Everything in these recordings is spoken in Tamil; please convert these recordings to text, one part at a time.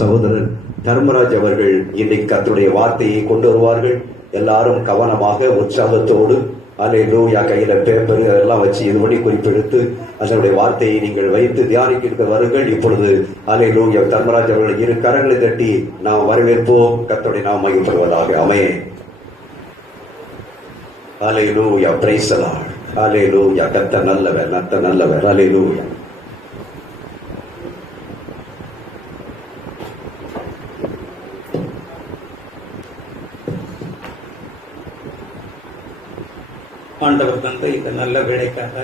சகோதரர் தர்மராஜ் அவர்கள் இன்னைக்கு கர்த்தருடைய வார்த்தையை கொண்டு வருவார்கள். எல்லாரும் கவனமாக உற்சாகத்தோடு அல்லேலூயா கையில பேப்பர் எல்லாம் வச்சு இது பண்ணி குறிப்பெடுத்து அதனுடைய வார்த்தையை நீங்கள் வைத்து தியானிக்க வருங்கள். இப்பொழுது அல்லேலூயா தர்மராஜ் அவர்கள் இரு கரங்களை தட்டி நாம் வரவேற்போம். கர்த்தருடைய நாமம் மகிமைப்படுவதாக. ஆமென். அல்லேலூயா பிரைஸ் தி லார்ட். அல்லேலூயா கர்த்தர் நல்லவர், கர்த்தர் நல்லவர். அல்லேலூயா. ஆண்டவர் தந்த இந்த நல்ல வேலைக்காக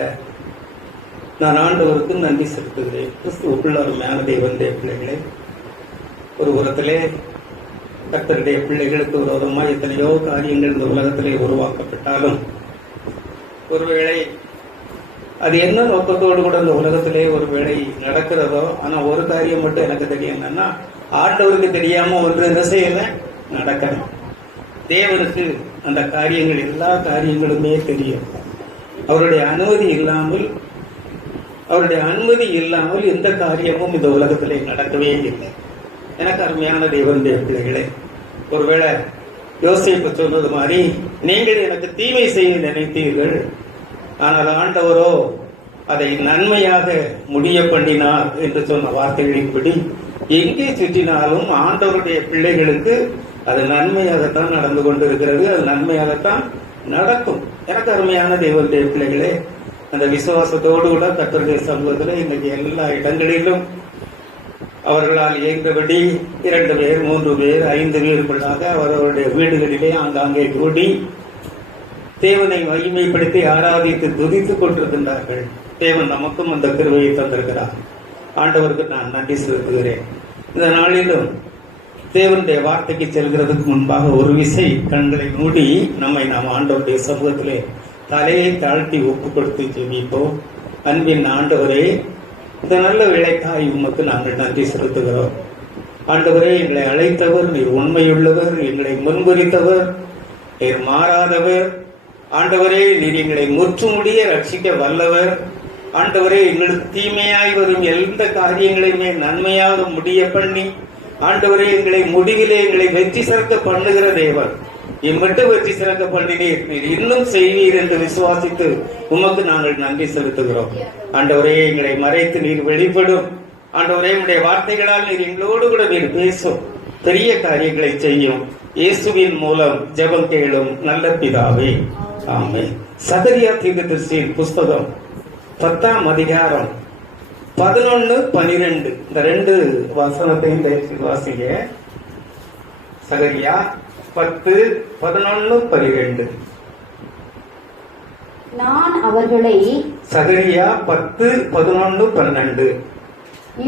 நான் ஆண்டவருக்கு நன்றி செலுத்துகிறேன். கிறிஸ்துவுக்குள்ள அருமையான தேவனுடைய பிள்ளைகளே, ஒரு உரத்திலே கர்த்தருடைய பிள்ளைகளுக்கு விரோதமாக எத்தனையோ காரியங்கள் இந்த உலகத்திலே உருவாக்கப்பட்டாலும் ஒருவேளை அது என்ன நோக்கத்தோடு கூட இந்த உலகத்திலே ஒருவேளை நடக்கிறதோ, ஆனா ஒரு காரியம் மட்டும் எனக்கு தெரியும், என்னன்னா ஆண்டவருக்கு தெரியாம ஒன்று என்ன செய்யல நடக்கணும். தேவனுக்கு அந்த காரியங்கள் எல்லா காரியங்களுமே தெரியும். அவருடைய அனுமதி இல்லாமல் எந்த காரியமும் இந்த உலகத்திலே நடக்கவே இல்லை. எனக்கு அருமையான தேவனுடைய பிள்ளைகளே, ஒருவேளை யோசிப்பு சொன்னது மாதிரி நீங்கள் எனக்கு தீமை செய்ய நினைத்தீர்கள், ஆனால் ஆண்டவரோ அதை நன்மையாக முடிய பண்ணினார் என்று சொன்ன வார்த்தைகளின்படி எங்கே சுற்றினாலும் ஆண்டவருடைய பிள்ளைகளுக்கு அது நன்மையாகத்தான் நடந்து கொண்டிருக்கிறது, அது நன்மையாகத்தான் நடக்கும். எனக்கு அருமையான தேவனுடைய பிள்ளைகளே, அந்த விசுவாசத்தோடு கூட கர்த்தருடைய சமூகத்தில் இன்னைக்கு எல்லா இடங்களிலும் அவர்களால் இயன்றபடி 2 பேர் 3 பேர் 5 பேருக்குள்ளாக அவர்களுடைய வீடுகளிலே ஆங்காங்கே கூடி தேவனை மகிமைப்படுத்தி ஆராதித்து துதித்துக் கொண்டிருக்கின்றார்கள். தேவன் நமக்கும் அந்த கிருபையை தந்திருக்கிறார். ஆண்டவருக்கு நான் நன்றி செலுத்துகிறேன். இந்த நாளிலும் தேவனுடைய வார்த்தைக்கு செல்கிறதுக்கு முன்பாக ஒரு விசை கண்களை மூடி நாம் ஆண்டவருடைய சமூகத்திலே தலையை தாழ்த்தி ஒப்பு கொடுத்து ஜெபிப்போம். அன்பின் ஆண்டவரே, இந்த நல்ல வேலைக்காய் உமக்கு நாங்கள் நன்றி செலுத்துகிறோம். ஆண்டவரே, எங்களை அழைத்தவர், நீர் உண்மையுள்ளவர், எங்களை முன்குறித்தவர், நீர் மாறாதவர். ஆண்டவரே, நீர் எங்களை முற்றுமுடிய ரட்சிக்க வல்லவர். ஆண்டவரே, எங்களுக்கு தீமையாய் வரும் எந்த காரியங்களையுமே நன்மையாக முடிய பண்ணி ஆண்டவரே, எங்களை முடிவிலே எங்களை வெற்றி சிறக்க பண்ணுகிற தேவன். இம்மட்டும் வெற்றி சிறக்க பண்ணினீர், நீர் இன்னும் செய்வீர் என்று விசுவாசித்து உமக்கு நாங்கள் நன்றி செலுத்துகிறோம். ஆண்டவரே, எங்களை மறைத்து நீர் வெளிப்படும். ஆண்டவரே, உம்முடைய வார்த்தைகளால் நீர் எங்களோடு கூட நீர் பேசும், பெரிய காரியங்களை செய்யும். இயேசுவின் மூலம் ஜெபம் கேளும் நல்ல பிதாவே, ஆமென். சகரியா தீர்க்கதரிசியின் புஸ்தகம் 10ஆம் அதிகாரம் 11-12 இந்த 2 வசனத்தையும் வாசிங்க. சகரியா 10:11-12. நான் அவர்களை சகரியா 10:11-12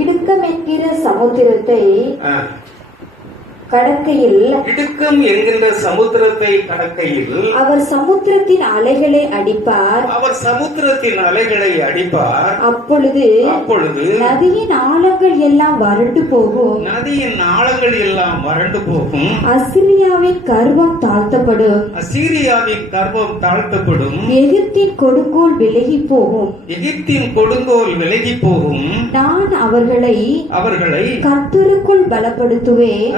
இடுக்கமென்கிற சமுத்திரத்தை கடக்கையில், இடுக்கம் என்கின்ற சமுத்திரத்தை கடக்கையில் அவர் சமுத்திரத்தின் அலைகளை அடிப்பார், அப்பொழுது நதியின் ஆழங்கள் எல்லாம் வறண்டு போகும், அசீரியாவின் கர்வம் தாழ்த்தப்படும், எகிப்தின் கொடுங்கோல் விலகி போகும், நான் அவர்களை கர்த்தருக்குள் பலப்படுத்துவேன்,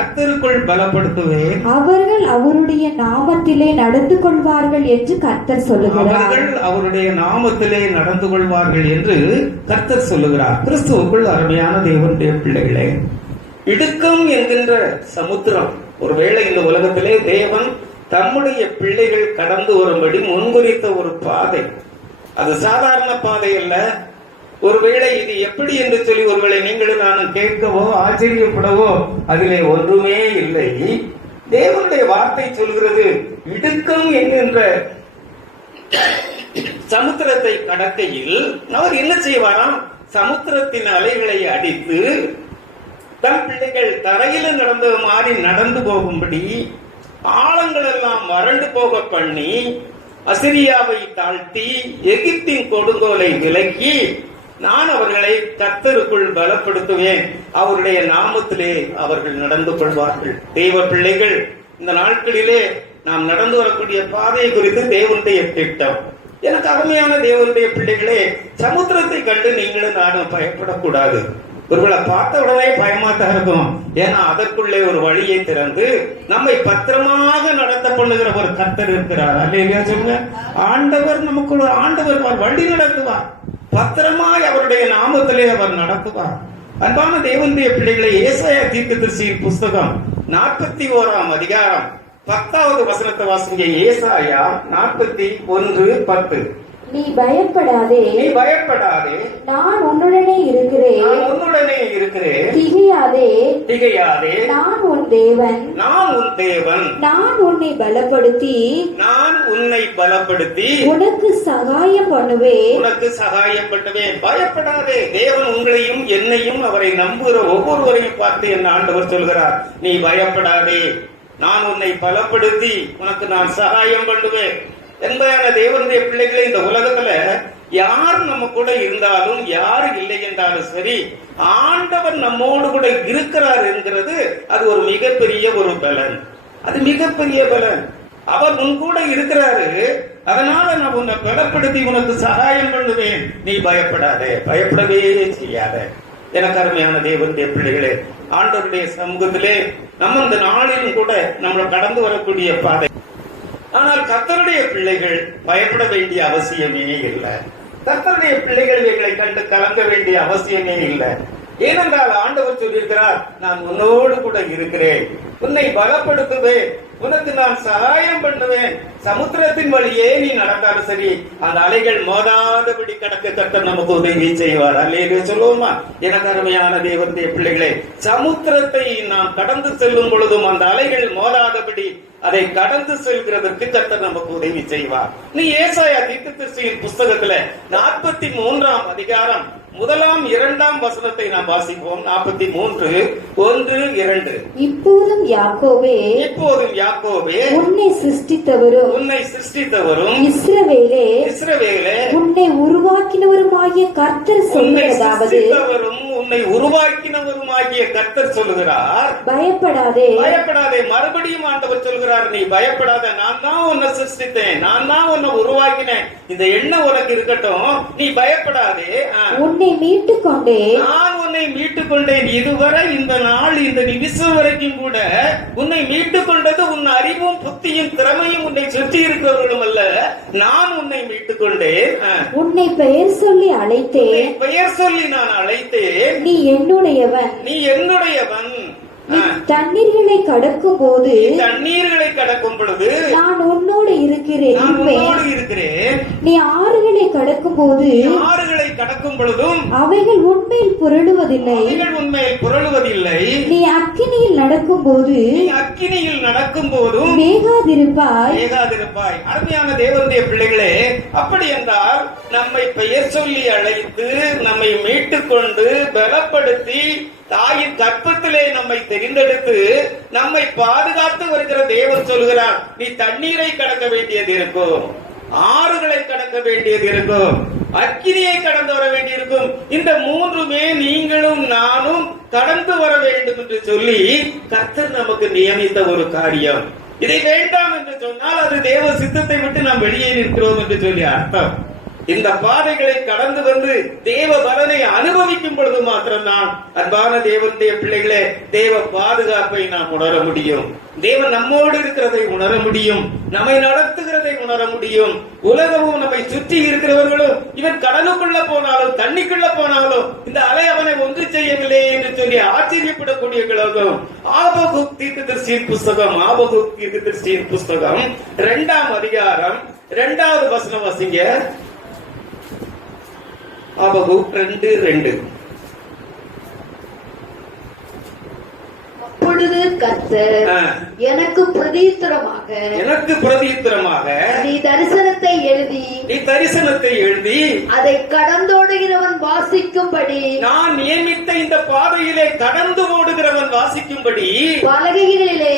அவர்கள் அவருடைய நாமத்திலே நடந்து கொள்வார்கள் என்று கர்த்தர் சொல்லுகிறார். கிறிஸ்துவுக்குள் அருமையான தேவனுடைய பிள்ளைகளே, இடுக்கம் என்கின்ற சமுத்திரம் ஒருவேளை இந்த உலகத்திலே தேவன் தம்முடைய பிள்ளைகள் கடந்து வரும்படி முன்குறித்த ஒரு பாதை. அது சாதாரண பாதை அல்ல. ஒருவேளை இது எப்படி என்று சொல்லி ஒருவேளை நீங்களும் நானும் கேட்கவோ ஆச்சரியப்படவோ அதிலே ஒன்றுமே இல்லை. தேவனுடைய வார்த்தை சொல்கிறது, இடுக்கம் என்கின்ற சமுத்திரத்தை கடக்கையில் அவர் என்ன செய்வாராம்? சமுத்திரத்தின் அலைகளை அடித்து தம் பிள்ளைகள் தரையில நடந்த மாதிரி நடந்து போகும்படி ஆழங்கள் எல்லாம் வறண்டு போக பண்ணி அசிரியாவை தாழ்த்தி எகிப்தின் கொடுங்கோலை விலக்கி நான் அவர்களை கர்த்தருக்குள் பலப்படுத்துவேன், அவருடைய நாமத்திலே அவர்கள் நடந்து கொள்வார்கள். தேவ பிள்ளைகள், இந்த நாட்களிலே நாம் நடந்து வரக்கூடிய பாதையை குறித்து தேவனுடைய திட்டம். எனக்கு அருமையான தேவனுடைய பிள்ளைகளே, சமுத்திரத்தை கண்டு நீங்களும் நானும் பயப்படக்கூடாது. ஒருவேளை பார்த்த உடனே பயமாத்தான் இருக்கும். ஏன்னா அதற்குள்ளே ஒரு வழியை திறந்து நம்மை பத்திரமாக நடத்த பண்ணுகிற ஒரு கர்த்தர் இருக்கிறார். அல்லேலூயா சொல்லுங்க. ஆண்டவர் நமக்கு ஆண்டவர் வழி நடத்துவார். பத்திரமாய் அவருடைய நாமத்திலே அவர் நடத்துவார். அன்பான தேவனுடைய பிள்ளைகளை, ஏசாயா தீர்க்கதரிசியின் புஸ்தகம் 41 அதிகாரம் 10வது வசனத்தை வாசிங்க. ஏசாயா 41:10. நீ பயப்படாதே, நீ பயப்படாதே, நான் உன்னுடனே இருக்கிறேன், நான் உன்னுடனே இருக்கிறேன். திகையாதே, திகையாதே, நான் உன் தேவன், நான் உன் தேவன், நான் உன்னை பலப்படுத்தி, நான் உன்னை பலப்படுத்தி உனக்கு சகாயம் பண்ணுவேன், உனக்கு சகாயப்பட்டுவேன். பயப்படாதே. தேவன் உங்களையும் என்னையும் அவரை நம்புகிற ஒவ்வொருவரையும் பார்த்து என் ஆண்டவர் சொல்கிறார், நீ பயப்படாதே, நான் உன்னை பலப்படுத்தி உனக்கு நான் சகாயம் பண்ணுவேன். என்பதான தேவனுடைய பிள்ளைகளை, இந்த உலகத்துல யார் நம்ம கூட இருந்தாலும் யாரு இல்லை என்றாலும் சரி, ஆண்டவர் நம்மோடு கூட இருக்கிறார் என்கிறது அது ஒரு மிகப்பெரிய ஒரு பலன். அது மிகப்பெரிய பலன். அவர் உன் கூட இருக்கிறாரு, அதனால நான் உன்னை பலப்படுத்தி உனக்கு சகாயம் பண்ணுவேன். நீ பயப்படாதே, பயப்படவே செய்யாத. எனக்கு அருமையான தேவனுடைய பிள்ளைகளே, ஆண்டவருடைய சமூகத்திலே நம்ம இந்த நாளிலும் கூட நம்மளை கடந்து வரக்கூடிய பாதை. ஆனால் கர்த்தருடைய பிள்ளைகள் பயப்பட வேண்டிய அவசியமே இல்லை. கர்த்தருடைய பிள்ளைகள் எங்களை கண்டு கலங்க வேண்டிய அவசியமே இல்லை. ஏனென்றால் ஆண்டவர் சொல்லியிருக்கிறார், நான் உன்னோடு கூட இருக்கிறேன், உன்னை பலப்படுத்துவேன், உனக்கு நான் சகாயம் பண்ணுவேன். சமுத்திரத்தின் வழியே நீ நடந்தாலும் சரி, அந்த அலைகள் மோதாதபடி கடக்க கர்த்தர் நமக்கு உதவி செய்வார். அல்லேலூயா சொல்லுவோமா? எனக்கு அருமையான தேவனுடைய பிள்ளைகளே, சமுத்திரத்தை நாம் கடந்து செல்லும் பொழுதும் அந்த அலைகள் மோதாதபடி அதை கடந்து செல்கிறதற்கு கர்த்தர் நமக்கு உதவி செய்வார். நீ ஏசாயா தீர்க்கதரிசியின் புஸ்தகத்துல 43 அதிகாரம் 1-2 வசனத்தை நாம் வாசிப்போம். 43:1-2. இப்போதும் யாக்கோபே, இப்போதும் யாக்கோபே, உன்னை சிருஷ்டித்தவரும், உன்னை சிருஷ்டித்தவரும், இஸ்ரவேலே, இஸ்ரவேலே, உன்னை உருவாக்கினவருமாகிய கர்த்தர் உன்னை சொல்லுவதாவது, சிருஷ்டித்தவரும் உன்னை உருவாக்கினவருமாகிய கர்த்தர் சொல்லுகிறார், பயப்படாதே, பயப்படாதே. மறுபடியும் ஆண்டவர் சொல்கிறார், நீ பயப்படாத, நான் தான் உன்னை சிருஷ்டித்தேன், நான் தான் உன்னை உருவாக்கினேன். இந்த எண்ணம் உனக்கு இருக்கட்டும், நீ பயப்படாதே. உன்னை மீட்டுக் கொண்டேன், நான் உன்னை மீட்டுக் கொண்டேன். இதுவரை இந்த நாள் இந்த நிமிஷம் வரைக்கும் கூட உன்னை மீட்டுக் கொண்டது உன் அறிவும் புத்தியும் திறமையும் உன்னை சுற்றி இருக்கிறவர்களும் அல்ல, நான் உன்னை மீட்டுக் கொண்டேன். உன்னை பெயர் சொல்லி அழைத்தேன், பெயர் சொல்லி நான் அழைத்தேன். நீ என்னுடையவன், நீ என்னுடையவன். நீ தண்ணீர்களை கடக்கும் போது, தண்ணீர்களை கடக்கும் பொழுது நான் உன்னோடு இருக்கிறேன், நான் உன்னோடு இருக்கிறேன். நீ ஆறுகளை கடக்கும் போது, ஆறுகளை கடக்கும் பொழுதும் அவைகள் உண்மையில் புரளுவதில்லை, அவைகள் உண்மையில் புரளுவதில்லை. நீ அக்கினியில் நடக்கும் போது, நீ அக்கினியில் நடக்கும் போதும் வேகாதிருப்பாய், வேகாதிருப்பாய். அருமையான தேவனுடைய பிள்ளைகளே, அப்படி என்றால் நம்மை பெயர் சொல்லி அழைத்து நம்மை மீட்டுக் கொண்டு பலப்படுத்தி தாயின் கற்பத்திலே நம்மை தெரிந்தெடுத்து நம்மை பாதுகாத்து வருகிற தேவன் சொல்கிறார், நீ தண்ணீரை கடக்க வேண்டியது இருக்கும், ஆறுகளை கடக்க வேண்டியது இருக்கும், அக்கினியை கடந்து வர வேண்டியிருக்கும். இந்த மூன்றுமே நீங்களும் நானும் கடந்து வர வேண்டும் என்று சொல்லி கர்த்தர் நமக்கு நியமித்த ஒரு காரியம். இதை வேண்டாம் என்று சொன்னால் அது தேவ சித்தத்தை விட்டு நாம் வெளியே நிற்கிறோம் என்று சொல்லி அர்த்தம். இந்த பாதைகளை கடந்து வந்து தேவ பலனை அனுபவிக்கும் பொழுது மாத்திரம்தான் அன்பான தேவனுடைய பிள்ளைகளே, தேவ பாதுகாப்பை நாம் உணர முடியும். தேவன் நம்மோடு இருக்கிறதை உணர முடியும், நம்மை நடத்துகிறதை உணர முடியும். உலகமும் நம்மை சுற்றி இருக்கிறவர்களும் இவன் கடலுக்குள்ள போனாலும் தண்ணிக்குள்ள போனாலும் இந்த அலை அவனை ஒன்று செய்யவில்லை என்று சொல்லி ஆச்சரியப்படக்கூடிய உலகம். ஆபகுக் தீர்க்கதரிசியின் புஸ்தகம், ஆபகுக் தீர்க்கதரிசியின் புஸ்தகம் 2 அதிகாரம் 2வது வசனம் வாசிங்க. ஆபகுக் 2:2. அப்பொழுது கர்த்தர் எனக்கு பிரதியுத்தரமாக நீ தரிசனத்தை எழுதி அதை கடந்தோடுகிறவன் வாசிக்கும்படி நான் நியமித்த இந்த பாதையிலே கடந்து ஓடுகிறவன் வாசிக்கும்படி பலகைகளிலே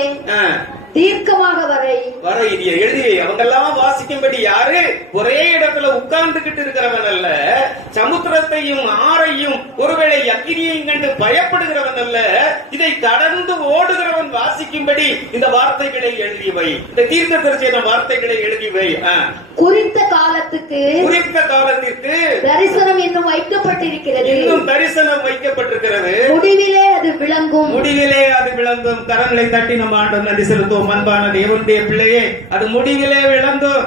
தீர்க்கமாக வர எழுதி அவங்கெல்லாம் வாசிக்கும்படி. யாரு? ஒரே இடத்துல உட்கார்ந்துகிட்டு இருக்கிறவன் அல்ல, சமுத்திரத்தையும் ஆறையும் ஒருவேளை அக்கினியையும் கண்டு பயப்படுகிறவன் அல்ல, இதை கடந்து ஓடுகிறவன் வாசிக்கும்படி இந்த வார்த்தைகளை எழுதி வை, இந்த தீர்க்க தரிசன வார்த்தைகளை எழுதி வை. குறித்த காலத்திற்கு தரிசனம் இன்னும் வைக்கப்பட்டிருக்கிறது, இன்னும் தரிசனம் வைக்கப்பட்டிருக்கிறது. முடிவிலே அது விளங்கும், முடிவிலே அது விளங்கும். கரங்களை தட்டி நம்ம ஆண்டவருக்கு நன்றி செலுத்துவோம். அன்பான தேவனுடைய பிள்ளையே, அது முடிவிலே விளங்கும்.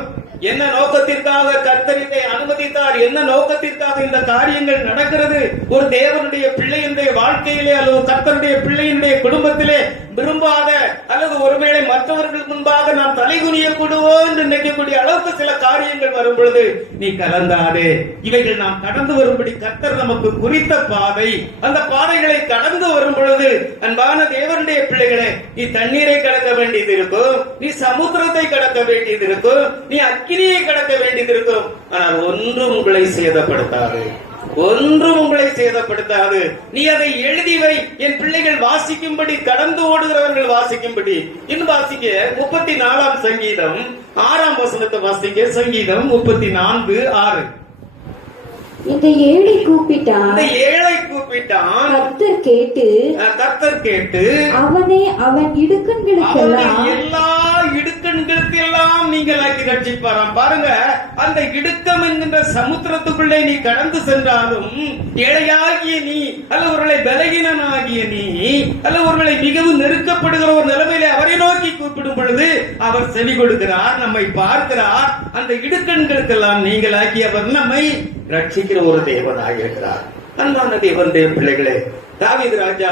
என்ன நோக்கத்திற்காக கர்த்தர் இதை அனுமதித்தார், என்ன நோக்கத்திற்காக இந்த காரியங்கள் நடக்கிறது? ஒரு தேவனுடைய பிள்ளையினுடைய வாழ்க்கையிலே அல்லது கர்த்தருடைய பிள்ளையினுடைய குடும்பத்திலே விரும்பாத அல்லது ஒருவேளை மற்றவர்கள் முன்பாக நாம் தலைகுனியக்கூடுவோம் என்று நினைக்கக்கூடிய அளவுக்கு சில காரியங்கள் வரும் பொழுது நீ கலந்தாதே. இவைகள் நாம் கடந்து வரும்படி கர்த்தர் நமக்கு குறித்த பாதை. அந்த பாதைகளை கடந்து வரும் பொழுது அன்பான தேவனுடைய பிள்ளைகளே, நீ தண்ணீரை கடக்க வேண்டியது இருக்கும், நீ சமுத்திரத்தை கடக்க வேண்டியது இருக்கும், நீ அக்கினியை கடக்க வேண்டியது இருக்கும். ஆனால் ஒன்றும் உங்களை சேதப்படுத்தாது, ஒன்றும் உங்களை சேதப்படுத்தாது. நீ அதை எழுதி வை, என் பிள்ளைகள் வாசிக்கும்படி, கடந்து ஓடுகிறவர்கள் வாசிக்கும்படி. இன்னும் வாசிக்க 34ஆம் சங்கீதம் 6ஆம் வசனத்தை வாசிக்க. சங்கீதம் 34:6. இந்த ஏழை கூப்பிட்டான், கர்த்தர் கேட்டு அவனை அவன் இடுக்கண்களுக்கெல்லாம், எல்லா இடுக்கண்களுக்கெல்லாம் நீங்களாக்கி ரட்சிப்பாராம். பாருங்க, அந்த இடுக்கம் என்கின்ற சமுத்திரத்துக்குள்ளே நீ கடந்து சென்றாலும் ஏழையாகிய நீ அல்ல ஒருவேளை பலகீனனாகிய நீ அல்ல ஒருவேளை மிகவும் நெருக்கப்படுகிற ஒரு நிலைமையிலே அவரை நோக்கி கூப்பிடும் பொழுது அவர் செவி கொடுக்கிறார், நம்மை பார்க்கிறார். அந்த இடுக்கண்களுக்கெல்லாம் நீங்களாக்கி அவர் நம்மை ரட்சிக்கிற ஒரு தேவனாக இருக்கிறார். அன்பான தேவனுடைய பிள்ளைகளே, தாவீது ராஜா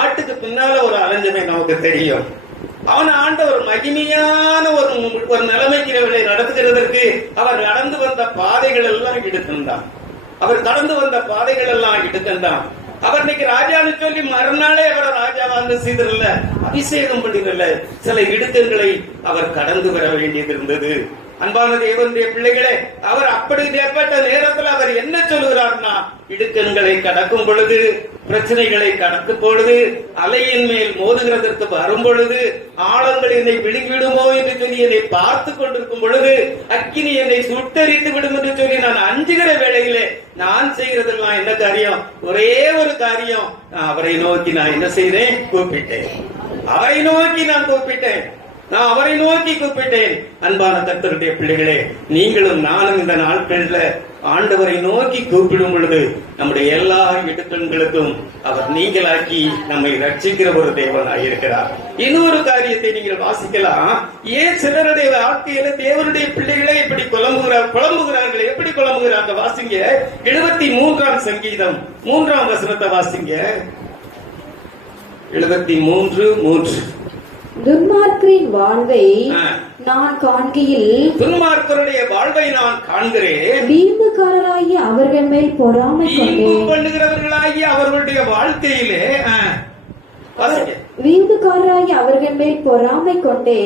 ஆட்டுக்கு பின்னால ஒரு அலைஞ்சமை நமக்கு தெரியும். அவன் ஆண்டவர் மகிமையான ஒரு நிலைமைக்கு நடத்துகிறதற்கு அவர் கடந்து வந்த பாதைகள் எல்லாம் இடுக்கந்தான். அவர் கடந்து வந்த பாதைகள் எல்லாம் இடுக்கந்தான். அவர் இன்னைக்கு ராஜான்னு சொல்லி மறுநாளே அவரை ராஜாவாக செய்திருந்த அபிஷேகம் பண்ணிருந்த சில இடுக்கங்களை அவர் கடந்து வர வேண்டியது இருந்தது. அன்பான தேவனுடைய பிள்ளைகளே, அவர் அப்படி ஏற்பட்ட நேரத்தில் அவர் என்ன சொல்லுகிறார்னா, இடுக்கண்களை கடக்கும் பொழுது, பிரச்சனைகளை கடக்கும் பொழுது, அலையின் மேல் மோதுகிறதற்கு வரும் பொழுது, ஆழங்கள் என்னை விழுங்கிவிடுமோ என்று சொல்லி என்னை பார்த்து கொண்டிருக்கும் பொழுது, அக்கினி என்னை சுட்டரித்து விடும் என்று சொல்லி நான் அஞ்சுகிற வேளையிலே நான் செய்கிறதெல்லாம் என்ன காரியம்? ஒரே ஒரு காரியம், அவரை நோக்கி நான் என்ன செய்தேன்? கூப்பிட்டேன். அவரை நோக்கி நான் கூப்பிட்டேன். நான் அவரை நோக்கி கூப்பிட்டேன். அன்பான கர்த்தருடைய பிள்ளைகளே, நீங்களும் நானும் இந்த நாட்கள்ல ஆண்டவரை நோக்கி கூப்பிடும் பொழுது நம்முடைய எல்லா இடுக்கண்களுக்கும் அவர் நீங்களாக்கி நம்மை ரட்சிக்கிற ஒரு தேவனாக இருக்கிறார். இன்னொரு காரியத்தை நீங்கள் வாசிக்கலாம். ஏன் சிலருடைய வாழ்க்கையில தேவனுடைய பிள்ளைகளே இப்படி குழம்புகிறார்கள்? எப்படி குழம்புகிறார்கள்? வாசிங்க 73ஆம் சங்கீதம் 3ஆம் வசனத்தை வாசிங்க. 73:3. துன்மார்க்கரின் வாழ்வை நான் காண்கையில், துன்மார்க்கருடைய வாழ்வை நான் காண்கிறேன், வீம்புக்காரராகிய அவர்கள் மேல் பொறாமை பண்ணுகிறவர்களாகிய அவர்களுடைய வாழ்க்கையிலே வீம்புக்காரராகிய அவர்கள் மேல் பொறாமை கொண்டே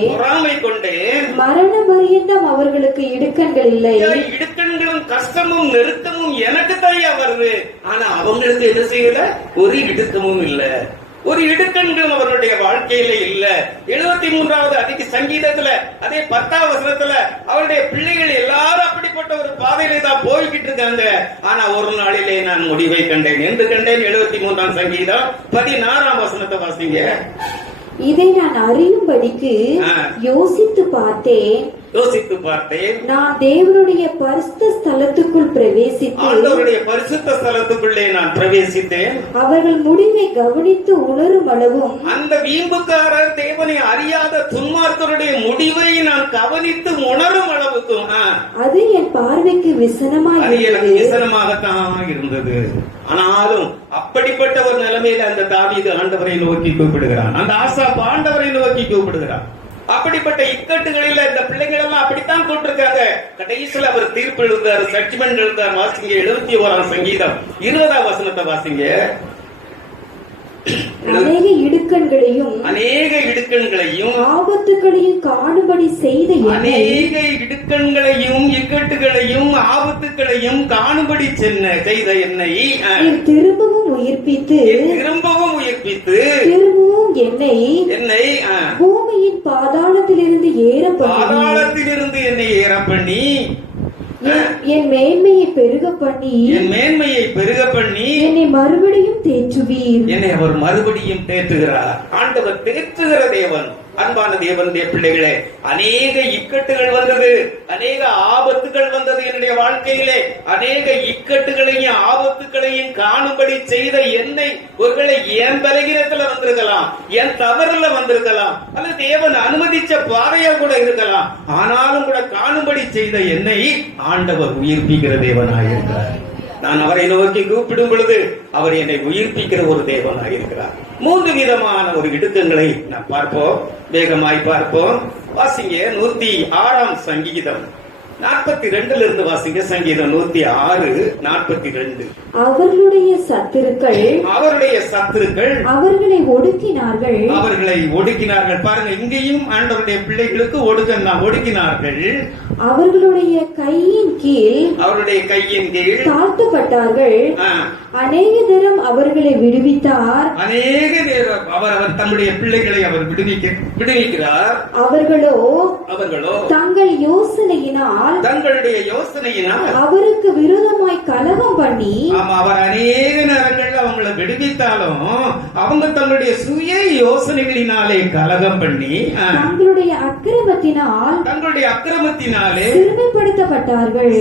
மரண பரியந்தம் அவர்களுக்கு இடுக்கண்கள் இல்லை. இடுக்கண்களும் கஷ்டமும் நெருக்கமும் எனக்கு தாயா வருது, ஆனா அவங்களுக்கு என்ன செய்யல? ஒரு இடுக்கமும் இல்ல, ஒரு இடுக்கண்கள் அவருடைய வாழ்க்கையில இல்ல. 73வது அதிக சங்கீதத்துல அதே 10ஆம் வசனத்துல அவருடைய பிள்ளைகள் எல்லாரும் அப்படிப்பட்ட ஒரு பாதையிலே தான் போய்கிட்டு இருக்காங்க. ஆனா ஒரு நாளிலே நான் முடிவை கண்டேன். என்று கண்டேன்? 73ஆம் சங்கீதம் 16ஆம் வசனத்தை வாசிங்க. இதை நான் அறியும்படிக்கு யோசித்து பார்த்தேன், நான் தேவனுடைய பரிசுத்த ஸ்தலத்துக்குள் பிரவேசித்தேன், நான் பிரவேசித்தேன். அவர்கள் முடிவை கவனித்து உணரும் அளவும், அந்த வீம்புக்காரர் தேவனை அறியாத துன்மார்க்கருடைய முடிவை நான் கவனித்து உணரும் அளவுக்கும் அது என் பார்வைக்கு விசனமாகத்தான் இருந்தது. ஆனாலும் அப்படிப்பட்ட ஒரு நிலைமையில அந்த தாவீது ஆண்டவரை நோக்கி கூப்பிடுகிறான், அந்த ஆசாப் ஆண்டவரை நோக்கி கூப்பிடுகிறான். அப்படிப்பட்ட இக்கட்டுகளில் இந்த பிள்ளைகள் எல்லாம் அப்படித்தான் போட்டிருக்காங்க. கடைசியில் அவர் தீர்ப்பு எழுந்தார், ஜட்ஜ்மெண்ட் எழுந்தார். வாசிங்க 71ஆம் சங்கீதம் 20ஆம் வசனத்தை வாசிங்க. அநேக இடுக்கண்களையும் ஆபத்துகளையும் காணும்படி செய்த என்னை, அநேக இடுக்கண்களையும் இக்கட்டுகளையும் ஆபத்துகளையும் காணும்படி செய்த என்னை திரும்பவும் உயிர்ப்பித்து திரும்பவும் என்னை பூமியின் பாதாளத்திலிருந்து ஏற பண்ணி என் மேன்மையை பெருக பண்ணி என்னை மறுபடியும் தேற்றுவீர். என்னை அவர் மறுபடியும் தேற்றுகிறார். ஆண்டவர் தேற்றுகிற தேவன். அன்பான தேவனுடைய பிள்ளைகளே, அநேக இக்கட்டுகள் வந்தது, அநேக ஆபத்துகள் வந்தது என்னுடைய வாழ்க்கையிலே. அநேக இக்கட்டுகளையும் ஆபத்துகளையும் காணும்படி செய்த என்னை ஒருவேளை என் பலகீனத்துல வந்திருக்கலாம், என் தவறுல வந்திருக்கலாம், அல்லது தேவன் அனுமதிச்ச பாதையா கூட இருக்கலாம். ஆனாலும் கூட காணும்படி செய்த என்னை ஆண்டவர் உயிர்ப்பிக்கிற தேவனாயிருக்கிறார். நான் அவரை நோக்கி கூப்பிடும் பொழுது அவர் என்னை உயிர்ப்பிக்கிற ஒரு தேவனாக இருக்கிறார். 3 விதமான ஒரு இடுக்கங்களை நாம் பார்ப்போம், வேகமாய் பார்ப்போம். வாசிங்க 106 சங்கீதம் 42 இருந்து வாசிங்க. சங்கீதம் 106 42. அவர்களுடைய சத்துருக்கள் அவர்களை ஒடுக்கினார்கள். பாருங்க, இங்கேயும் ஆண்டவருடைய பிள்ளைகளுக்கு ஒடுக்கினார்கள். அவர்களுடைய கையின் கீழ் தாழ்த்தப்பட்டார்கள். அநேக நேரம் அவர்களை விடுவித்தார். அவர் தம்முடைய பிள்ளைகளை அவர் விடுவிக்கிறார். அவர்களோ தங்களுடைய யோசனையினால் அவருக்கு விரோதமாய் கலகம் பண்ணி, அவர் அநேக நேரங்கள் அவங்களை விடுவித்தாலும் அவங்க தங்களுடைய சுய யோசனைகளினாலே கலகம் பண்ணி தங்களுடைய அக்கிரமத்தினாலே சிறுமைப்படுத்தப்பட்டார்கள்.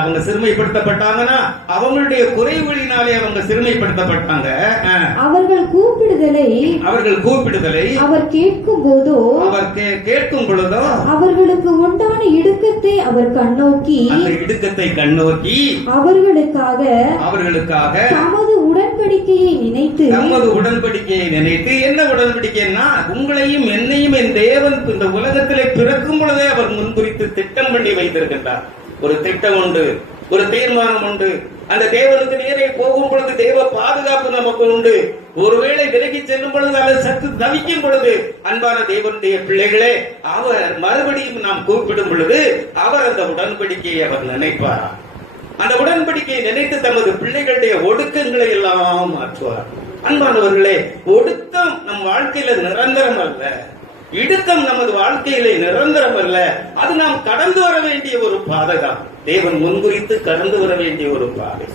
அவங்க சிறுமைப்படுத்தப்பட்டாங்கன்னா அவங்களுடைய குறைவுகளினாலே அவங்க சிறுமைப்படுத்தப்பட்டாங்க. அவர்கள் கூப்பிடுதலை அவர் கேட்கும் பொழுதோ அவர்களுக்கு உண்டான இடுக்கத்தை அவர் கண்ணோக்கி அவர்களுக்காக தமது உடன்படிக்கையை நினைத்து என்ன உடன்படிக்கைன்னா, உங்களையும் என்னையும் என் தேவன் இந்த உலகத்திலே பிறக்கும் பொழுதே அவர் முன்குறித்து திட்டம் பண்ணி வைத்திருக்கின்றார். ஒரு திட்டம் உண்டு, ஒரு தீர்மானம் உண்டு. அந்த தேவனுக்கு நேரே போகும் பொழுது தேவ பாதுகாப்பு நமக்கு உண்டு. ஒருவேளை விலகி செல்லும் பொழுது அல்லது சற்று தவிக்கும் பொழுது, அன்பான தேவனுடைய பிள்ளைகளே, அவர் மறுபடியும் நாம் கூப்பிடும் பொழுது அவர் அந்த உடன்படிக்கையை அவர் நினைப்பார். அந்த உடன்படிக்கையை நினைத்து தமது பிள்ளைகளுடைய ஒடுக்கங்களை எல்லாம் மாற்றுவார். அன்பானவர்களே, ஒடுக்கம் நம் வாழ்க்கையில நிரந்தரம் அல்ல, இடுக்கம் நமது வாழ்க்கையிலே நிரந்தரம் அல்ல. அது நாம் கடந்து வர வேண்டிய ஒரு பாதை தான். தேவன் முன்குறித்து கடந்து வர வேண்டிய ஒரு பாதை.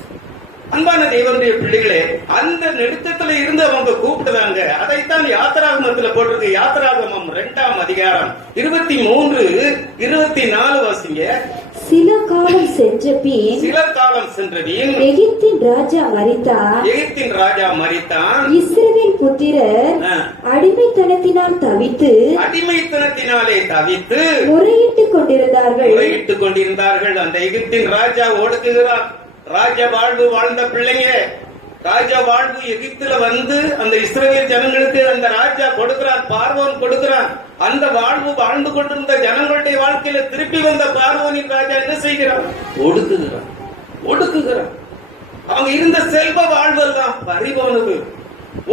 அன்பான தேவனுடைய பிள்ளைகளே, அந்த நெடுக்கத்துல இருந்து அவங்க கூப்பிடுறாங்க. அதைத்தான் யாத்திராகமத்துல போட்டிருக்கு. யாத்திராகமம் 2ஆம் அதிகாரம் 23-24 வாசிங்க. சில காலம் சென்ற பின் எகிப்தின் ராஜா மரித்தான். இஸ்ரவேல் புத்திரர் அடிமைத்தனத்தினாலே தவித்து முறையிட்டுக் கொண்டிருந்தார்கள். அந்த எகிப்தின் ராஜா ஓடுகிறார். ராஜ வாழ்வு வாழ்ந்த பிள்ளைங்க, ராஜா வாழ்வு எகிப்துல வந்து அந்த இஸ்ரவேல் ஜனங்களுக்கு அந்த ராஜா கொடுக்கிறார், பார்வோன் கொடுக்கிறார். அந்த வாழ்வு வாழ்ந்து கொண்டிருந்த ஜனங்களுடைய வாழ்க்கையில திருப்பி வந்த பார்வோனின் ராஜா என்ன செய்கிறார்? ஒடுக்குகிறார். அவங்க இருந்த செல்வ வாழ்வெல்லாம் பறிபோனது.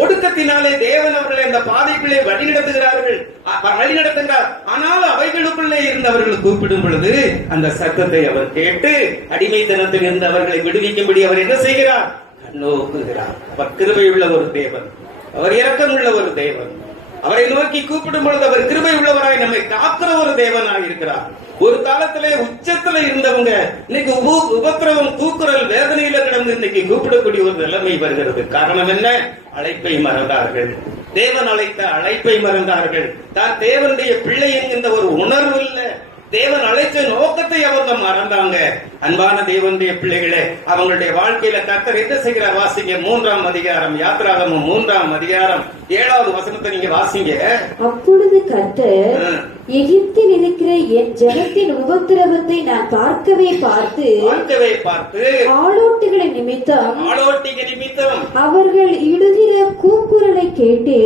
ஒடுக்கத்தினாலே தேவன் அவர்களை அந்த பாதைக்குள்ளே வழிநடத்துகிறார். ஆனால் அவைகளுக்குள்ளே இருந்தவர்கள் கூப்பிடும் பொழுது அந்த சத்தத்தை அவர் கேட்டு அடிமைத்தனத்தில் இருந்து அவர்களை விடுவிக்கும்படி அவர் என்ன செய்கிறார்? கண்ணோக்குகிறார். அவர் கிருபையுள்ள ஒரு தேவன், அவர் இரக்கமுள்ள ஒரு தேவன். அவரை நோக்கி கூப்பிடும் பொழுது அவர் கிருபை உள்ளவராய் நம்மை காக்கிற ஒரு தேவனாக இருக்கிறார். ஒரு காலத்திலே உச்சத்துல இருந்தவங்க இன்னைக்கு உபத்திரவம், கூக்குரல், வேதனையில கிடந்து இன்னைக்கு கூப்பிடக்கூடிய ஒரு நிலைமை வருகிறது. காரணம் என்ன? அழைப்பை மறந்தார்கள். தேவன் அழைத்த அழைப்பை மறந்தார்கள். தான் தேவனுடைய பிள்ளை என்கின்ற ஒரு உணர்வு இல்ல. தேவன் அழைச்ச நோக்கத்தை அவங்க மறந்தாங்க. அன்பான தேவனுடைய பிள்ளைகளே, அவங்களுடைய வாழ்க்கையில கர்த்தர் என்ன செய்கிறார்? வாசிங்க 3ஆம் அதிகாரம், யாத்திராகமம் 3ஆம் அதிகாரம் 7வது வசனத்தை நீங்க வாசிங்க. அப்பொழுது கர்த்தர் எகிப்தில் இருக்கிற என் ஜனத்தின் உபத்திரவத்தை நான் பார்க்கவே பார்த்து ஆளோட்டிகளை நிமித்தம் அவர்கள் இடுகிற கூக்குரலை கேட்டு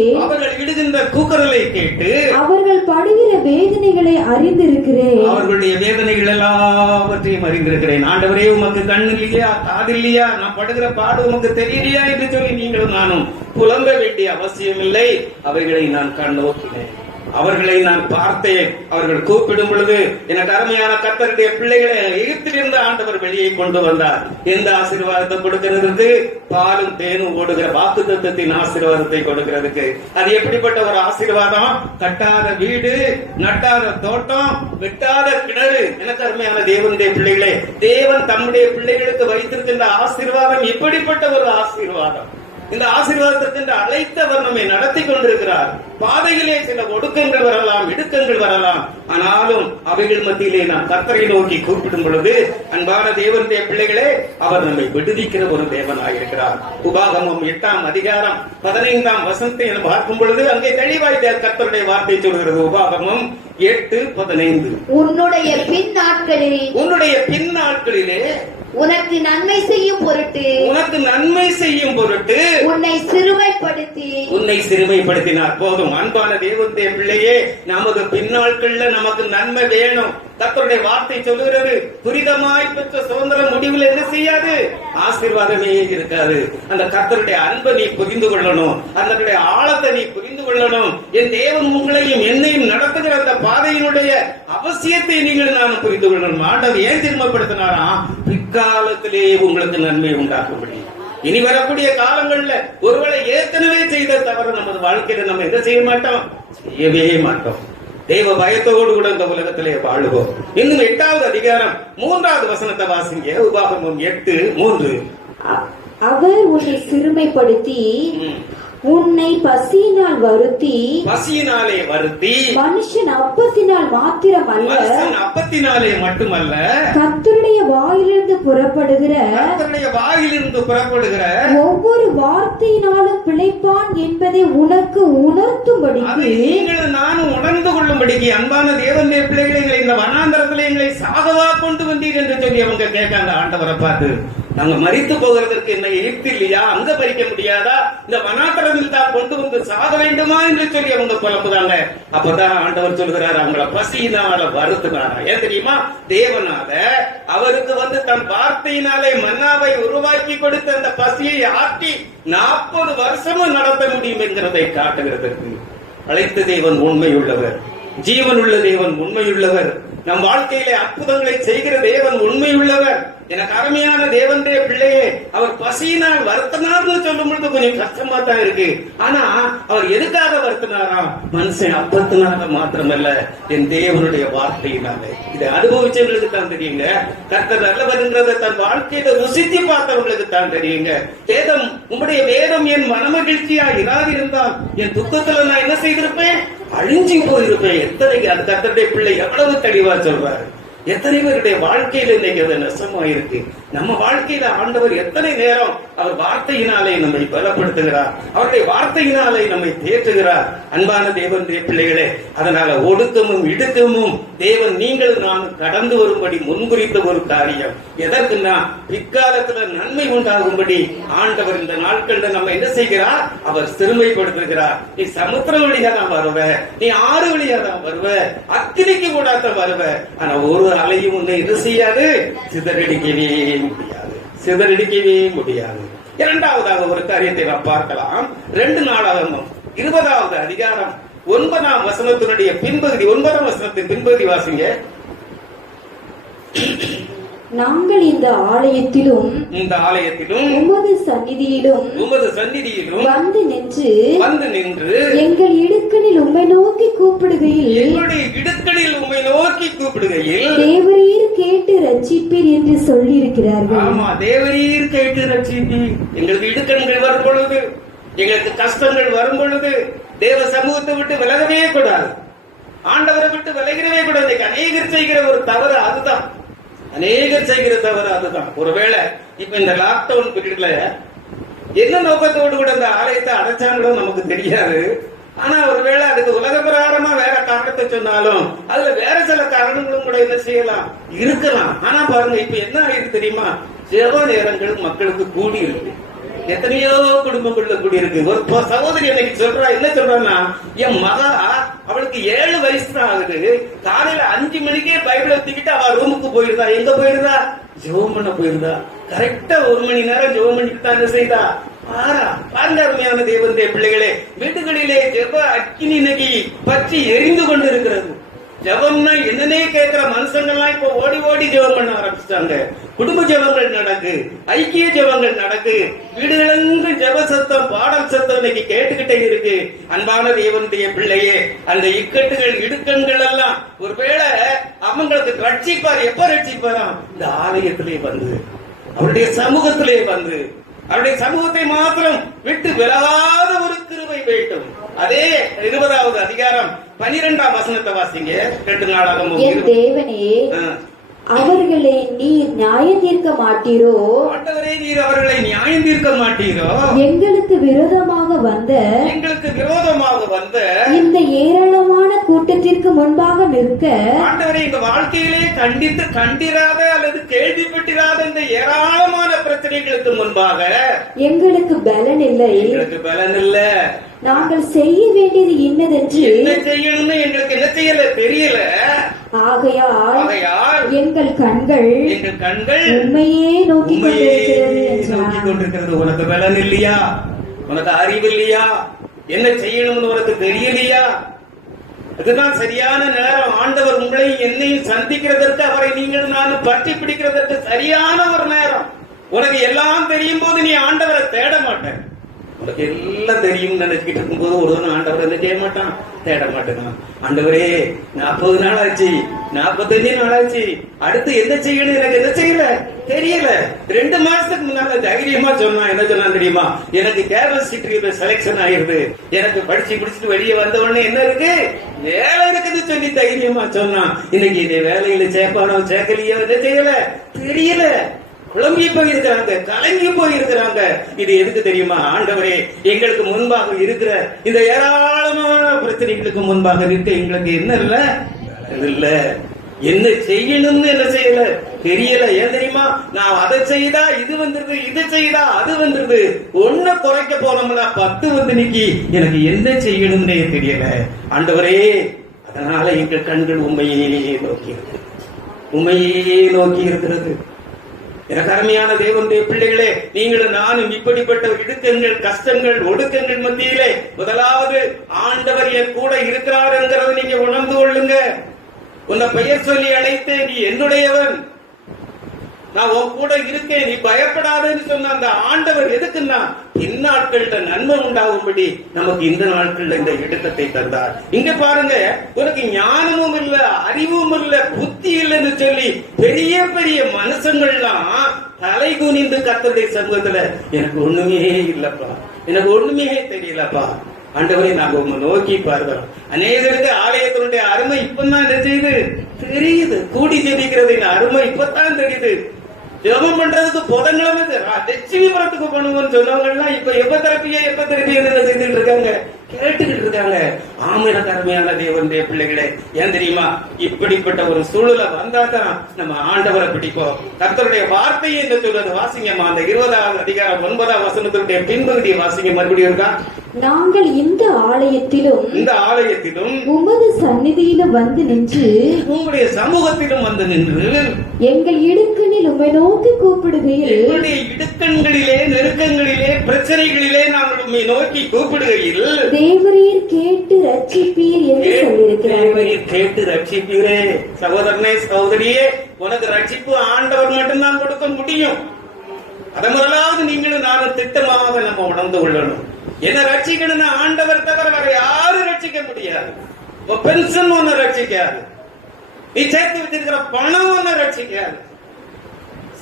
அவர்கள் படுகிற வேதனைகளை அறிந்திருக்கிறேன். அவர்களுடைய வேதனைகள் எல்லாவற்றையும் அறிந்திருக்கிறேன். ஆண்டவரே, உமக்கு கண் இல்லையா, காது இல்லையா, நான் படுகிற பாடு உமக்கு தெரியலையா என்று சொல்லி நீங்களும் நானும் புலம்ப வேண்டிய அவசியம் இல்லை. அவைகளை நான் கண்ணோக்கினேன், அவர்களை நான் பார்த்தேன். அவர்கள் கூப்பிடும் பொழுது எனக்கு அருமையான கர்த்தருடைய பிள்ளைகளை எகிப்திலிருந்து ஆண்டவர் வெளியே கொண்டு வந்தார். எந்த ஆசீர்வாதத்தை கொடுக்கிறதுக்கு? பாலும் தேனும் ஓடுகிற வாக்குத்தத்தத்தின் ஆசீர்வாதத்தை கொடுக்கிறதுக்கு. அது எப்படிப்பட்ட ஒரு ஆசீர்வாதம்? கட்டாத வீடு, நட்டாத தோட்டம், வெட்டாத கிணறு. எனக்கு அருமையான தேவனுடைய பிள்ளைகளே, தேவன் தம்முடைய பிள்ளைகளுக்கு வைத்திருக்கின்ற ஆசீர்வாதம் இப்படிப்பட்ட ஒரு ஆசீர்வாதம். இந்த ஆசீர்வாதத்திற்கு அழைத்தவர் நம்மை நடத்தி கொண்டிருக்கிறார். பாதையிலே சில ஒடுக்கங்கள் வரலாம், இடுக்கங்கள் வரலாம். ஆனாலும் அவைகள் மத்தியிலே நாம் கர்த்தரை நோக்கி கூப்பிடும் பொழுது, அன்பான தேவனுடைய பிள்ளைகளே, அவர் நம்மை விடுவிக்கிற ஒரு தேவனாயிருக்கிறார். உபாகமம் 8ஆம் அதிகாரம் 15ஆம் வசனத்தை பார்க்கும் பொழுது அங்கே தெளிவாய் கர்த்தருடைய வார்த்தை சொல்கிறது. உபாகமம் 8:15. உன்னுடைய பின் நாட்களிலே உனக்கு நன்மை செய்யும் பொருட்டு உன்னை சிறுமைப்படுத்தினார். போதும். அன்பான தேவனுடைய பிள்ளையே, நமது பின்னாட்கள்ல நமக்கு நன்மை வேணும். கர்த்தருடைய வார்த்தை சொல்லுகிறது, துரிதமாய் பெற்ற சுதந்திரம் முடிவில் என்ன செய்யாது? ஆசீர்வாதமே இருக்காது. அந்த கர்த்தருடைய அன்பை நீ புரிந்து கொள்ளணும், அதனுடைய ஆழத்தை நீ புரிந்து கொள்ளணும். என் தேவன் உங்களையும் என்னையும் நடத்துகிற அந்த பாதையினுடைய அவசியத்தை நீங்கள் நான் புரிந்து கொள்ளணும். ஆண்டவர் ஏன் திரும்பப்படுத்தினாரா? பிற்காலத்திலே உங்களுக்கு நன்மை உண்டாக்கும்படி. இனி வரக்கூடிய காலங்கள்ல ஒருவேளை ஏற்கனவே செய்த தவறு நமது வாழ்க்கையில நம்ம எதை செய்ய மாட்டோம்? செய்யவே மாட்டோம். தேவ பயத்தோடு கூட இந்த உலகத்திலே வாழுவோம். இன்னும் 8ஆவது அதிகாரம் 3ஆவது வசனத்தை வாசிங்க. உபாகமம் 8:3. அவர் உன்னை சிறுமைப்படுத்தி உன்னை பசியினாலே வருத்தி மனுஷன் அப்பத்தினால் அப்பத்தினாலே மட்டுமல்ல கர்த்தருடைய வாயிலிருந்து புறப்படுகிற ஒவ்வொரு வார்த்தையினாலும் பிழைப்பான் என்பதை உனக்கு உணர்த்தும்படிக்கு, நீங்கள் நானும் உணர்ந்து கொள்ளும்படிக்கு. அன்பான தேவனுடைய பிள்ளைகளை, இந்த வனாந்தரத்திலே எங்களை சாகவா கொண்டு வந்தீர் என்று சொல்லி அவங்க கேட்காங்க ஆண்டவரை பார்த்து. நாங்க மரித்து போகிறதற்கு என்ன எகிப்து இல்லையா? அங்க மறிக்க முடியாதா? இந்த வனாந்தரத்தில் தான் கொண்டு வந்து சாக வேண்டுமா என்று சொல்லி அவங்க புலம்புதாங்க. அப்பதான் ஆண்டவர் சொல்கிறார், அவங்கள பசியினால வருத்தினாரா. ஏன் தெரியுமா? தேவனால அவருக்கு தன் வார்த்தையினாலே மன்னாவை உருவாக்கி கொடுத்த அந்த பசியை ஆற்றி 40 வருஷமும் நடத்த முடியும் என்கிறதை காட்டுகிறதற்கு அழைத்த தேவன் உண்மையுள்ளவர், ஜீவனுள்ள தேவன் உண்மையுள்ளவர், நம் வாழ்க்கையிலே அற்புதங்களை செய்கிற தேவன் உண்மையுள்ளவர். எனக்கு அருமையான தேவனுடைய பிள்ளையே, அவர் பசியினால் வருத்தினார்னு சொல்லும் பொழுது கொஞ்சம் கஷ்டமா தான் இருக்கு. ஆனா அவர் எதுக்காக வருத்தினாராம்? மனுஷன் அப்பத்தினால மாத்திரமல்ல, என் தேவனுடைய வார்த்தையினாலே. இதை அனுபவிச்சவங்களுக்கு தான் தெரியுங்க. கர்த்தர் நல்லவர்ன்றதை தன் வாழ்க்கையில ருசித்து பார்த்தவங்களுக்கு தான் தெரியுங்க. வேதம், உம்முடைய வேதம் என் மனமகிழ்ச்சியா இராது இருந்தால் என் துக்கத்துல நான் என்ன செய்திருப்பேன்? அழிஞ்சு போயிருப்பேன். எத்தனை அந்த கர்த்தருடைய பிள்ளை எவ்வளவு தெளிவா சொல்றாரு. எத்தனை பேருடைய வாழ்க்கையில இன்னைக்கு அது நஷ்டமாயிருக்கு. நம்ம வாழ்க்கையில ஆண்டவர் எத்தனை நேரம் அவர் வார்த்தையினாலே நம்மை பலப்படுத்துகிறார், அவருடைய வார்த்தையினாலே நம்மை தேற்றுகிறார். அன்பான தேவனுடைய பிள்ளைகளே, அதனால ஒடுக்கமும் இடுக்கமும் தேவன் நீங்கள் நான் கடந்து வரும்படி முன்குறித்த ஒரு காரியம். எதற்குன்னா பிற்காலத்துல நன்மை உண்டாகும்படி ஆண்டவர் இந்த நாட்கள்ல நம்ம என்ன செய்கிறார்? அவர் சிறுமைப்படுத்துகிறார். நீ சமுத்திரம் வழியா தான் வருவ, நீ ஆறு வழியா தான் வருவ, அக்கினிக்கு கூட தான் வருவ. ஆனா ஒரு அலையும் உன்னை இது செய்யாது, சிதறடிக்கவே முடியாது. இரண்டாவதாக ஒரு காரியத்தை நாம் பார்க்கலாம். 2 நாளாகமம் 20ஆவது அதிகாரம் 9ஆம் வசனத்தினுடைய பின்பகுதி, 9ஆம் வசனத்தின் பின்பகுதி வாசிங்க. நாங்கள் இந்த ஆலயத்திலும் உமது சந்நிதியிலும் வந்து நின்று எங்கள் இடுக்கணில் உம்மை நோக்கி கூப்பிடுகையில் தேவரீர் கேட்டு ரட்சிப்பீர் என்று சொல்லியிருக்கிறார்கள். ஆமா, தேவரீர் கேட்டு ரட்சிப்பீர். எங்களுக்கு இடுக்கண்கள் வரும் பொழுது, எங்களுக்கு கஷ்டங்கள் வரும் பொழுது தேவ சமூகத்தை விட்டு விலகவே கூடாது, ஆண்டவரை விட்டு விலகிறவே கூடாது. அநேகர் செய்கிற ஒரு தவறு அதுதான், ஒருவேளை இப்ப இந்த லாக்டவுன் பீரியட்ல என்ன நோக்கத்தோடு கூட இந்த ஆலயத்தை அடைச்சாங்களோ நமக்கு தெரியாது. ஆனா ஒருவேளை அதுக்கு உலக பிரகாரமா வேற காரணத்தை சொன்னாலும் அதுல வேற சில காரணங்களும் கூட என்ன செய்யலாம், இருக்கலாம். ஆனா பாருங்க, இப்ப என்ன ஆயிருக்கு தெரியுமா? சில நேரங்கள் மக்களுக்கு கூடி இருக்கு. எத்தனையோ குடும்பங்கள்ல கூடியிருக்கு. ஒரு சகோதரி எனக்கு சொல்றா, என்ன சொல்றான்னா, என் மகா அவளுக்கு 7 வயசு தான் ஆகுது, காலையில 5 மணிக்கே பைபிளை தூக்கிட்டு அவ ரூமுக்கு போயிருந்தா. எங்க போயிருந்தா? ஜெபம் பண்ண போயிருந்தா. கரெக்டா 1 மணி நேரம் ஜெபம் பண்ணிட்டு தான் என்ன செய்தா? பாருங்க அருமையான தேவனுடைய பிள்ளைகளே, வீட்டுகளிலே ஜெப அக்கினி இன்னைக்கு பற்றி எரிந்து கொண்டு இருக்கிறது. ஜெபம்னா என்னன்னே கேட்கிற மனுஷங்கள்லாம் இப்ப ஓடி ஓடி ஜெபம் பண்ண ஆரம்பிச்சிட்டாங்க. குடும்ப ஜெபங்கள் நடக்கு, ஐக்கிய ஜெபங்கள் நடக்கு, வீடுகளுக்கு ஜெப சத்தம், பாடல் சத்தம் இன்னைக்கு கேட்டுக்கிட்டே இருக்கு. அன்பான தேவனுடைய பிள்ளையே, அந்த இக்கட்டுகள் இடுக்கண்கள் எல்லாம் ஒருவேளை அவங்களுக்கு ரட்சிப்பார். எப்ப ரட்சிப்பாராம்? இந்த ஆலயத்திலே வந்து, அவருடைய சமூகத்திலே வந்து, அவருடைய சமூகத்தை மாத்திரம் விட்டு விலகாத ஒரு கிருபை வேண்டும். அதே 20வது அதிகாரம் 12ஆம் வசனத்தை வாசிங்க. 2 நாளாகமும் என் தேவனே, அவர்களை நீர் நியாயம் தீர்க்க மாட்டீரோ? ஆண்டவரே, நீர் அவர்களை நியாயம் தீர்க்க மாட்டீரோ? எங்களுக்கு விரோதமாக வந்த இந்த ஏராளமான கூட்டத்திற்கு முன்பாக நிற்க, ஆண்டவரே, எங்க வாழ்க்கையிலே கண்டித்து கண்டிராத அல்லது கேள்விப்பட்டிராத இந்த ஏராளமான பிரச்சனைகளுக்கு முன்பாக எங்களுக்கு பலன் இல்லை. நாங்கள் செய்ய வேண்டியது இன்னதென்று என்ன செய்யணும்னு எங்களுக்கு என்ன செய்யல தெரியல. ஆகையால் எங்கள் கண்கள் உண்மையே நோக்கி கொண்டிருக்கிறது. உனக்கு பலன் இல்லையா? உனக்கு அறிவு இல்லையா? என்ன செய்யணும்னு உனக்கு தெரியலையா? அதுதான் சரியான நேரம். ஆண்டவர் உங்களையும் என்னையும் சந்திக்கிறதற்கு, அவரை நீங்கள் நானும் பற்றி பிடிக்கிறதற்கு சரியான ஒரு நேரம். உனக்கு எல்லாம் தெரியும் போது நீ ஆண்டவரை தேட மாட்டேன். உனக்கு எல்லாம் தெரியும் நினைச்சுக்கிட்டு இருக்கும்போது ஒரு ஆண்டவர் என்ன செய்ய மாட்டான்? தேட மாட்டேன். ஆண்டவரே, 40 நாள் ஆச்சு, 45 நாள் ஆச்சு, அடுத்து என்ன செய்யணும் எனக்கு என்ன செய்யல தெரியல. 2 மாசத்துக்கு முன்னால தைரியமா சொன்னா, என்ன சொன்னா தெரியுமா? எனக்கு கேம்பஸ் இன்டர்வியூல செலக்ஷன் ஆயிருது, எனக்கு படிச்சு முடிச்சுட்டு வெளியே வந்த உடனே என்ன இருக்கு, வேலை இருக்குது சொல்லி தைரியமா சொன்னா. இன்னைக்கு இந்த வேலையில சேர்ப்பானோ சேர்க்கலையோ என்ன செய்யல தெரியல. குழம்பி போயிருக்கிறாங்க, கலங்கி போயிருக்கிறாங்க. இது எதுக்கு தெரியுமா? ஆண்டவரே, எங்களுக்கு முன்பாக இருக்கிற இந்த ஏராளமான பிரச்சனைகளுக்கு முன்பாக நிற்க எங்களுக்கு என்ன இல்ல, என்ன செய்யணும்னு என்ன செய்யல தெரியல. ஏன் தெரியுமா? நான் அதை செய்தா இது வந்துருது, இது செய்தா அது வந்துருது. ஒண்ணு குறைக்க போனோம்னா 10 வந்து நிக்கி. எனக்கு என்ன செய்யணும்னே தெரியல. ஆண்டவரே, அதனால எங்கள் கண்கள் உண்மையே நோக்கி இருக்கிறது. எனக்கு அருமையான தேவனுடைய பிள்ளைகளே, நீங்களும் நானும் இப்படிப்பட்ட இடுக்கங்கள், கஷ்டங்கள், ஒடுக்கங்கள் மத்தியிலே முதலாவது ஆண்டவர் என் கூட இருக்கிறார் என்கிறத நீங்க உணர்ந்து கொள்ளுங்க. உன்னை பெயர் சொல்லி அழைத்து நீ என்னுடையவன், நான் உன் கூட இருக்கேன், நீ பயப்படாதன்னு சொன்ன அந்த ஆண்டவர் எதுக்குன்னா இந்நாட்கள்ல நன்மை உண்டாகும்படி நமக்கு இந்த நாட்கள்ல இந்த இடுக்கத்தை தந்தார். இங்க பாருங்க, உனக்கு ஞானமும் இல்ல, அறிவும் இல்ல, புத்தி இல்லைன்னு சொல்லி பெரிய பெரிய மனுஷங்கள்லாம் தலை குனிந்து கர்த்தருடைய சமூகத்துல எனக்கு ஒண்ணுமே இல்லப்பா, எனக்கு ஒண்ணுமே தெரியலப்பா, ஆண்டவரை நாங்க உங்க நோக்கி பார்க்கிறோம். அநேகருக்கு ஆலயத்தினுடைய அருமை இப்பதான் என்ன செய்யுது தெரியுது. கூடி ஜெபிக்கிறதின் அருமை இப்பதான் தெரியுது. ஜெபம் பண்றதுக்கு புதன்கிழமை லட்சுமிபுரத்துக்கு போகணும்னு சொன்னவங்க இப்ப எப்ப தரப்பியா என்ன செய்துட்டு இருக்காங்க, கேட்டுக்கிட்டு இருக்காங்க. ஆமிர கருமையான தேவனுடைய பிள்ளைகளே, ஏன் தெரியுமா? இப்படிப்பட்ட ஒரு சூழலை வந்தாதான் நம்ம ஆண்டவரை பிடிப்போம். கர்த்தருடைய வார்த்தையை என்ன சொல்றது வாசிங்கம்மா. அந்த 20வது அதிகாரம் 9ஆம் வசனத்தினுடைய பின்பகுதியை வாசிங்க. மறுபடியும் இருக்கா? நாங்கள் இந்த ஆலயத்திலும் உமது சந்நிதியிலும் வந்து நின்று, உங்களுடைய சமூகத்திலும் வந்து நின்று, எங்கள் இடுக்கணில் உம்மை நோக்கி கூப்பிடுகையில், எங்களுடைய இடுக்கண்களிலே, நெருக்கங்களிலே, பிரச்சனைகளிலே நாங்கள் உம்மை நோக்கி கூப்பிடுகையில் தேவரீர் கேட்டு ரட்சிப்பீர் என்று சொல்லியிருக்கிறார். கேட்டு ரட்சிப்பீரே. சகோதரனே, சகோதரியே, உனக்கு ரட்சிப்பு ஆண்டவர் மட்டும்தான் கொடுக்க முடியும். அதை முதலாவது நீங்களும் நானும் திட்டமாக நம்ம உணர்ந்து கொள்ளணும். என்ன ரட்சிக்கணும்னா ஆண்டவர் தவிர வேற யாரும் ரட்சிக்க முடியாது. பென்ஷன் ஒண்ணு ரட்சிக்காது, நீ சேர்த்து வச்சிருக்கிற பணம் ஒண்ணு ரட்சிக்காது.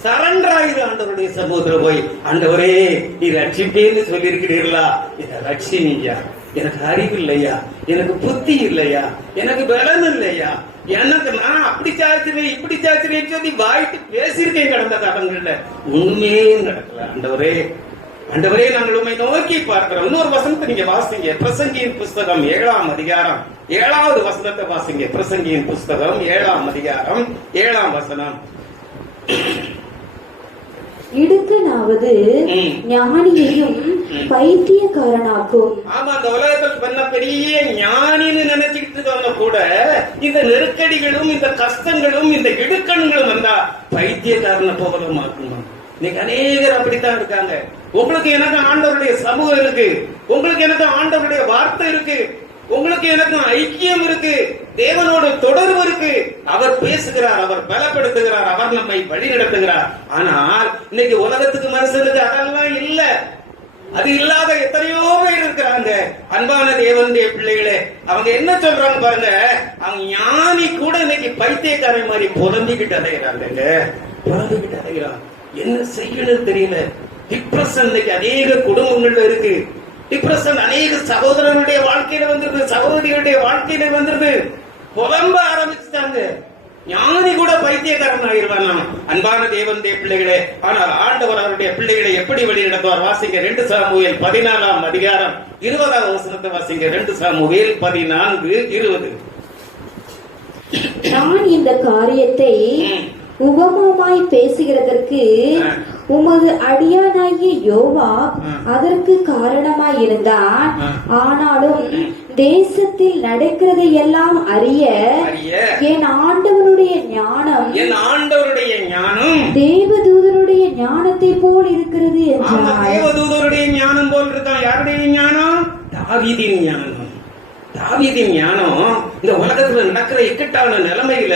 சரண்டர் ஆயுது ஆண்டவருடைய சமூகத்துல போய், ஆண்டவரே நீ ரட்சிப்பேன்னு சொல்லி இருக்கிறீர்களா, இதை ரட்சினியா. எனக்கு அறிவு இல்லையா, எனக்கு புத்தி இல்லையா, எனக்கு பலன் இல்லையா, எனக்கு நான் அப்படி சாய்ச்சிருவேன் இப்படி சாய்ச்சிருவேன் சொல்லி வாய்ட்டு பேசியிருக்கேன் கடந்த காலங்கள்ல. உண்மையே நடக்கல. ஆண்டவரே, ஆண்டவரே, நாங்கள் உண்மை நோக்கி பார்க்கிறோம். இன்னொரு வசனத்தை நீங்க வாசிங்க. பிரசங்கியின் புஸ்தகம் 7ஆம் அதிகாரம் 7வது வசனத்தை வாசிங்க. பிரசங்கியின் புஸ்தகம் 7ஆம் அதிகாரம் 7ஆம் வசனம். இடுக்கனாவது ஞானியையும் பைத்தியக்காரனாக்கும். ஆமா, அந்த உலகத்தில் பண்ண பெரிய ஞானின்னு நினைச்சுக்கிட்டு இருக்கவங்க கூட இந்த நெருக்கடிகளும் இந்த கஷ்டங்களும் இந்த இடுக்கண்களும் வந்தா பைத்தியக்காரனை போகலும் ஆக்கணும். இன்னைக்கு அநேகர் அப்படித்தான் இருக்காங்க. உங்களுக்கு எனக்கு ஆண்டவருடைய சமூகம் இருக்கு, உங்களுக்கு எனக்கு ஆண்டவருடைய வார்த்தை இருக்கு, உங்களுக்கு எனக்கு ஐக்கியம் இருக்கு, தேவனோட தொடர்பு இருக்கு. அவர் பேசுகிறார், அவர் பலப்படுத்துகிறார், அவர் நம்மை வழி நடத்துகிறார். ஆனால் இன்னைக்கு உலகத்துக்கு மனுஷனுக்கு அதெல்லாம் இல்ல. அது இல்லாத எத்தனையோ பேர் இருக்கிறாங்க. அன்பான தேவனுடைய பிள்ளைகளே, அவங்க என்ன சொல்றாங்க பாருங்க, அவங்க ஞானி கூட இன்னைக்கு பைத்தியக்காரன் மாதிரி புலம்பிக்கிட்டு அடைகிறாங்க. புலம்பிக்கிட்டு அடைகிறான். என்ன செய்யணும் தெரியல. டிப்ரெஷன் இன்னைக்கு அநேக குடும்பங்கள்ல இருக்கு. டிப்ரெஷன் அநேக சகோதரர்களுடைய வாழ்க்கையில வந்துருது, சகோதரிகளுடைய வாழ்க்கையில வந்துருது. புலம்ப ஆரம்பிச்சுட்டாங்க. ஞானி கூட பைத்தியக்காரன் ஆகிருவானா? அன்பான தேவனுடைய பிள்ளைகளே, ஆனால் ஆண்டவர் அவருடைய பிள்ளைகளை எப்படி வழி நடத்துவார்? வாசிங்க 2 சாமுவேல் 14ஆம் அதிகாரம் 20ஆவது வசனத்தை வாசிங்க. 2 சாமுவேல் 14:20. நான் இந்த காரியத்தை உபமாய் பேசுகிறதற்கு உமது அடியானாகிய யோவாப் அதற்கு காரணமாயிருந்தான். ஆனாலும் தேசத்தில் நடக்கிறதை எல்லாம் அறிய என் ஆண்டவருடைய ஞானம் தேவதூதருடைய ஞானத்தை போல் இருக்கிறது என்றார். தேவதூதருடைய ஞானம் போல் இருக்கான். யாருடைய ஞானம்? தாவீதின் ஞானம். தாவீதின் ஞானம் இந்த உலகத்துல நடக்கிற இக்கட்டான நிலைமையில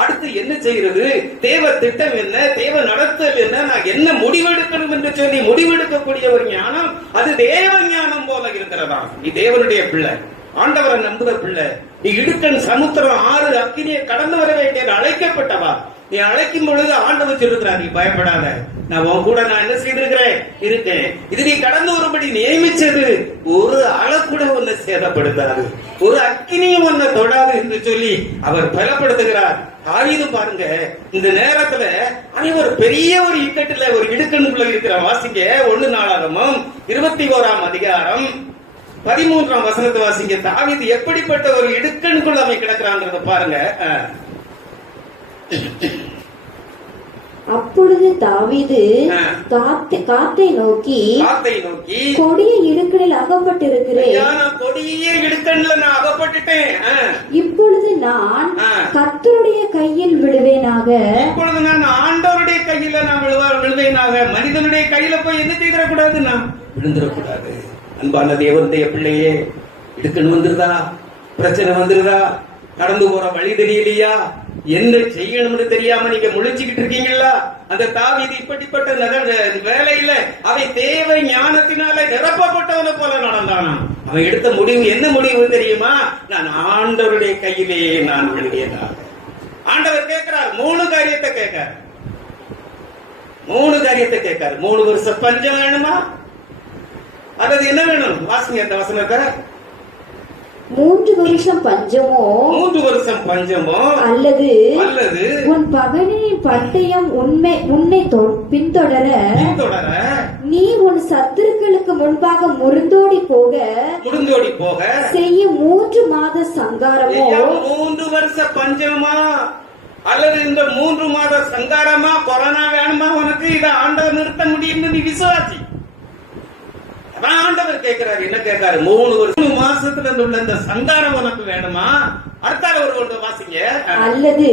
அடுத்து என்ன செய்யறது, தேவ திட்டம் என்ன, தேவ நடத்தல் என்ன, நான் என்ன முடிவெடுக்கணும் என்று சொல்லி முடிவெடுக்கக்கூடிய ஒரு ஞானம், அது தேவ ஞானம் போல இருக்கிறதா? நீ தேவனுடைய பிள்ளை, ஆண்டவரை நம்புற பிள்ளை, நீ இடுக்கன் சமுத்திரம் ஆறு அக்கினியை கடந்து வர வேண்டிய அழைக்கப்பட்டவா. நீ அழைக்கும் பொழுது ஆண்டவர் சொல்லுகிறார், நீ பயப்படாத, நான் உன் கூட நான் என்ன செய்திருக்கிறேன் இருக்கேன். இது நீ கடந்து வரும்படி நியமிச்சது ஒரு ஆளை கூட உன்னை சேதப்படுத்தாது, ஒரு அக்கினியும் உன்னை தொடாது என்று சொல்லி அவர் பலப்படுத்துகிறார். ஆயுதம் பாருங்க, இந்த நேரத்துல ஒரு பெரிய ஒரு இக்கட்டுல ஒரு இடுக்கணுக்குள்ள இருக்கிற. வாசிங்க 1 நாளாகமம் 21ஆம் அதிகாரம் 13ஆம் வசனத்தை வாசிங்க. தாவீது எப்படிப்பட்ட ஒரு இடுக்கணுக்குள்ள அவன் கிடக்கிறான்றத பாருங்க. அப்பொழுது தாவீது காத்தை நோக்கி கொடிய இடுக்கணில் அகப்பட்டிருக்கிறேன், கொடிய இடுக்கண்ல நான் அகப்பட்டுட்டேன், இப்பொழுது நான் கர்த்தருடைய கையில் விழுவேனாக. இப்பொழுது நான் ஆண்டவருடைய கையில நான் விழுவேனாக. மனிதனுடைய கையில போய் என்ன செய்திடக்கூடாது, நான் விழுந்துடக்கூடாது. அன்பான தேவனுடைய பிள்ளையே, இடுக்கண் வந்துருதா, பிரச்சனை வந்துருதா, கடந்து போற வழி தெரியலையா, என்ன செய்யணும்னு தெரியாம நீங்க முழிச்சுக்கிட்டு இருக்கீங்களா? அந்த தாவீது இப்படிப்பட்ட வேலையில அவை தேவை ஞானத்தினால நிரப்பப்பட்டவனை போல நடந்தானா. அவன் எடுத்த முடிவு என்ன முடிவு தெரியுமா? நான் ஆண்டவருடைய கையிலேயே நான் விழுவேனா. ஆண்டவர் கேட்கிறார், 3 காரியத்தை கேட்காரு. 3 காரியத்தை கேட்காரு. 3 வருஷம் பஞ்சம் வேணுமா அல்லது என்ன வேணும்? வாசிங்க அந்த வசனத்தை. 3 வருஷம் பஞ்சமோ, 3 வருஷம் பஞ்சமோ, அல்லது உன் பகைவனின் பட்டயம் உன்னை பின்தொடர நீ உன் சத்துருக்களுக்கு முன்பாக முறிந்தோடி போக செய்ய 3 மாத சங்காரமோ. 3 வருஷ பஞ்சமா அல்லது இந்த 3 மாத சங்காரமா? கொரோனா வேணுமா உனக்கு? இதை ஆண்டவர் நிறுத்த முடியும் நீ விசுவாசி. ஆண்டவர் கேட்கிறாரு, என்ன கேட்காரு? 3 மாசத்துல உள்ள இந்த சந்தானம் உனக்கு வேணுமா? அடுத்தால ஒரு வாசிங்க. அல்லது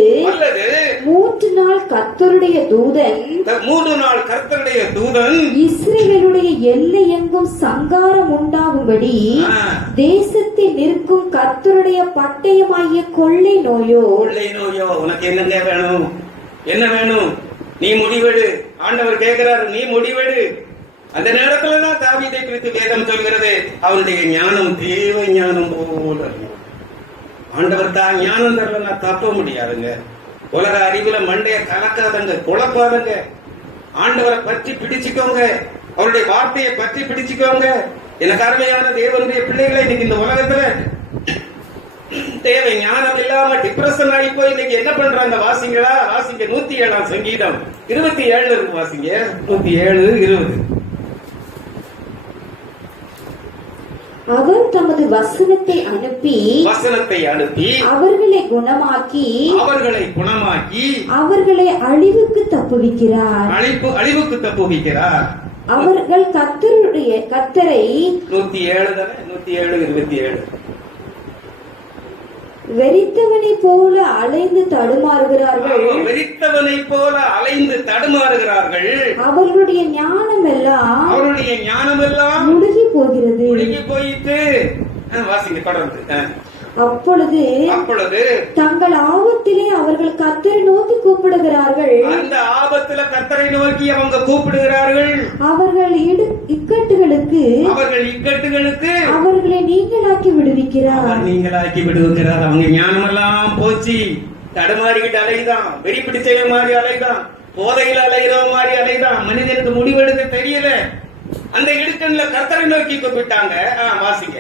3 நாள் கர்த்தருடைய தூதன், 3 நாள் கர்த்தருடைய தூதன் இஸ்ரவேலுடைய எல்லை எங்கும் சங்காரம் உண்டாகும்படி தேசத்தில் நிற்கும் கர்த்தருடைய பட்டயமாகிய கொள்ளை நோயோ. உனக்கு என்னங்க வேணும்? என்ன வேணும்? நீ முடிவெடு. ஆண்டவர் கேட்கிறாரு, நீ முடிவெடு. அந்த நேரத்துலதான் தாவீதை குறித்து வேதம் சொல்கிறது, அவனுடைய ஞானம் தேவ ஞானம் போல. ஆண்டவர் தான் ஞானம் தரலன்னா தப்ப முடியாதுங்க. உலக அறிவுல மண்டைய கலக்காதங்க, குழப்பாதங்க. ஆண்டவரை பற்றி பிடிச்சுக்கோங்க, அவருடைய வார்த்தையை பற்றி பிடிச்சுக்கோங்க. எனக்கு அருமையான தேவனுடைய பிள்ளைகளை, இன்னைக்கு இந்த உலகத்துல தேவை ஞானம் இல்லாம டிப்ரெஷன் ஆகி போய் இன்னைக்கு என்ன பண்றாங்க? வாசிங்களா? வாசிங்க 107ஆம் சங்கீதம் 27 இருக்கு. வாசிங்க 107:20. அவர் தமது வசனத்தை அனுப்பி அவர்களை குணமாக்கி அவர்களை அழிவுக்கு தப்புவிக்கிறார். அவர்கள் கர்த்தரை 107 வெறித்தவனை போல அலைந்து தடுமாறுகிறார்கள். அவர்களுடைய ஞானம் எல்லாம் முழுகி போகிறது. வாசிங்க தொடர்ந்து. அப்பொழுது தங்கள் ஆபத்திலே அவர்கள் கர்த்தரை நோக்கி கூப்பிடுகிறார்கள். அந்த ஆபத்துல கர்த்தரை நோக்கி அவங்க கூப்பிடுகிறார்கள். அவர்கள் இக்கட்டுகளுக்கு அவர்களை நீங்களாக்கி விடுவிக்கிறார். அவங்க ஞானமெல்லாம் போச்சு. தடுமாறிக்கிட்டு அலைதான், வெறி பிடிச்ச மாதிரி அலைதான், போதையில அலைகிற மாதிரி அலைதான். மனிதனுக்கு முடிவெடுக்க தெரியல. அந்த இடுக்கண்ல கர்த்தரை நோக்கி கூப்பிட்டாங்க. வாசிங்க.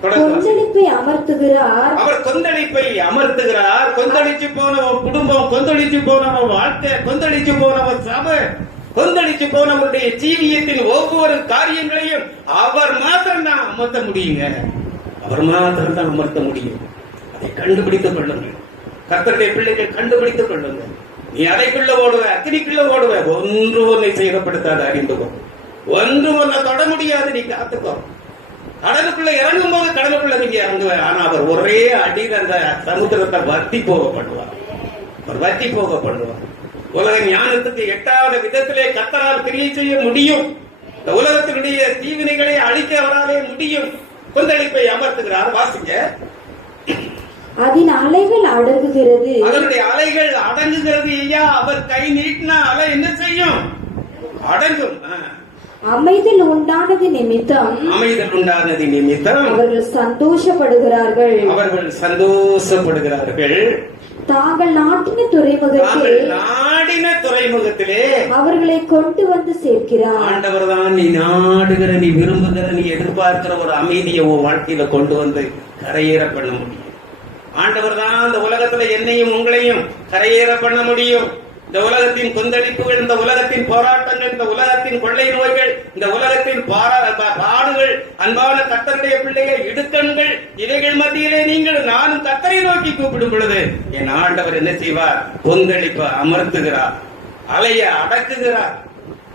கொந்தளிப்பை அமர்த்துகிறார். அவர் கொந்தளிப்பை அமர்த்துகிறார். கொந்தளிச்சு போனவன் குடும்பம், கொந்தளிச்சு போனவன் வாழ்க்கை, கொந்தளிச்சு போனவன் சபை, கொந்தளிச்சு போனவருடைய ஜீவியத்தின் ஒவ்வொரு காரியங்களையும் அவர் மாத்திரம் தான் அமர்த்த முடியுங்க. அவர் மாத்திரம் தான் அமர்த்த முடியும். அதை கண்டுபிடித்துக் கொள்ளுங்கள். கர்த்தருடைய பிள்ளைகள் கண்டுபிடித்துக் கொள்ளுங்கள். நீ அதைக்குள்ள ஓடுவ, அக்னிக்குள்ள ஓடுவ, ஒன்று ஒன்னை செய்யப்படுத்தாது. அறிந்துக்கோ, ஒன்று ஒன்னை தொட முடியாது. நீ காத்துக்கோ. கடலுக்குள்ள இறங்கும் போது கடலுக்குள்ள நீங்க இறங்குவ. ஆனா அவர் ஒரே அடியில் அந்த சமுத்திரத்தை வத்தி போக பண்ணுவார். உலக ஞானத்துக்கு எட்டாத விதத்திலே கர்த்தரால் கிரியை செய்ய முடியும். இந்த உலகத்தினுடைய தீவினைகளை அழிக்க அவராலே முடியும். கொந்தளிப்பை அமர்த்துகிறார். வாசிங்க. அதன் அலைகள் அடங்குகிறது. அதனுடைய அலைகள் அடங்குகிறது. ஐயா, அவர் கை நீட்டினா அலை என்ன செய்யும்? அடங்கும். அமைதல் உண்டானது நிமித்தம் அவர்கள் சந்தோஷப்படுகிறார்கள். தாங்கள் நாட்டின துறைமுகத்திலே அவர்களை கொண்டு வந்து சேர்க்கிறார். ஆண்டவர் தான் நீ நாடுகிற, நீ விரும்புகிற, நீ எதிர்பார்க்கிற ஒரு அமைதியை உன் வாழ்க்கையில கொண்டு வந்து கரையேற பண்ண முடியும். ஆண்டவர் தான் இந்த உலகத்துல என்னையும் உங்களையும் கரையேற பண்ண முடியும். இந்த உலகத்தின் கொந்தளிப்புகள், இந்த உலகத்தின் போராட்டங்கள், இந்த உலகத்தின் கொள்ளை நோய்கள், இந்த உலகத்தின் பாடுகள், அன்பான கர்த்தருடைய பிள்ளைகள் இடுக்கண்கள், இவைகள் மத்தியிலே நீங்கள் நானும் கர்த்தரை நோக்கி கூப்பிடும் பொழுது என் ஆண்டவர் என்ன செய்வார்? கொந்தளிப்ப அமர்த்துகிறார், அலைய அடக்குகிறார்.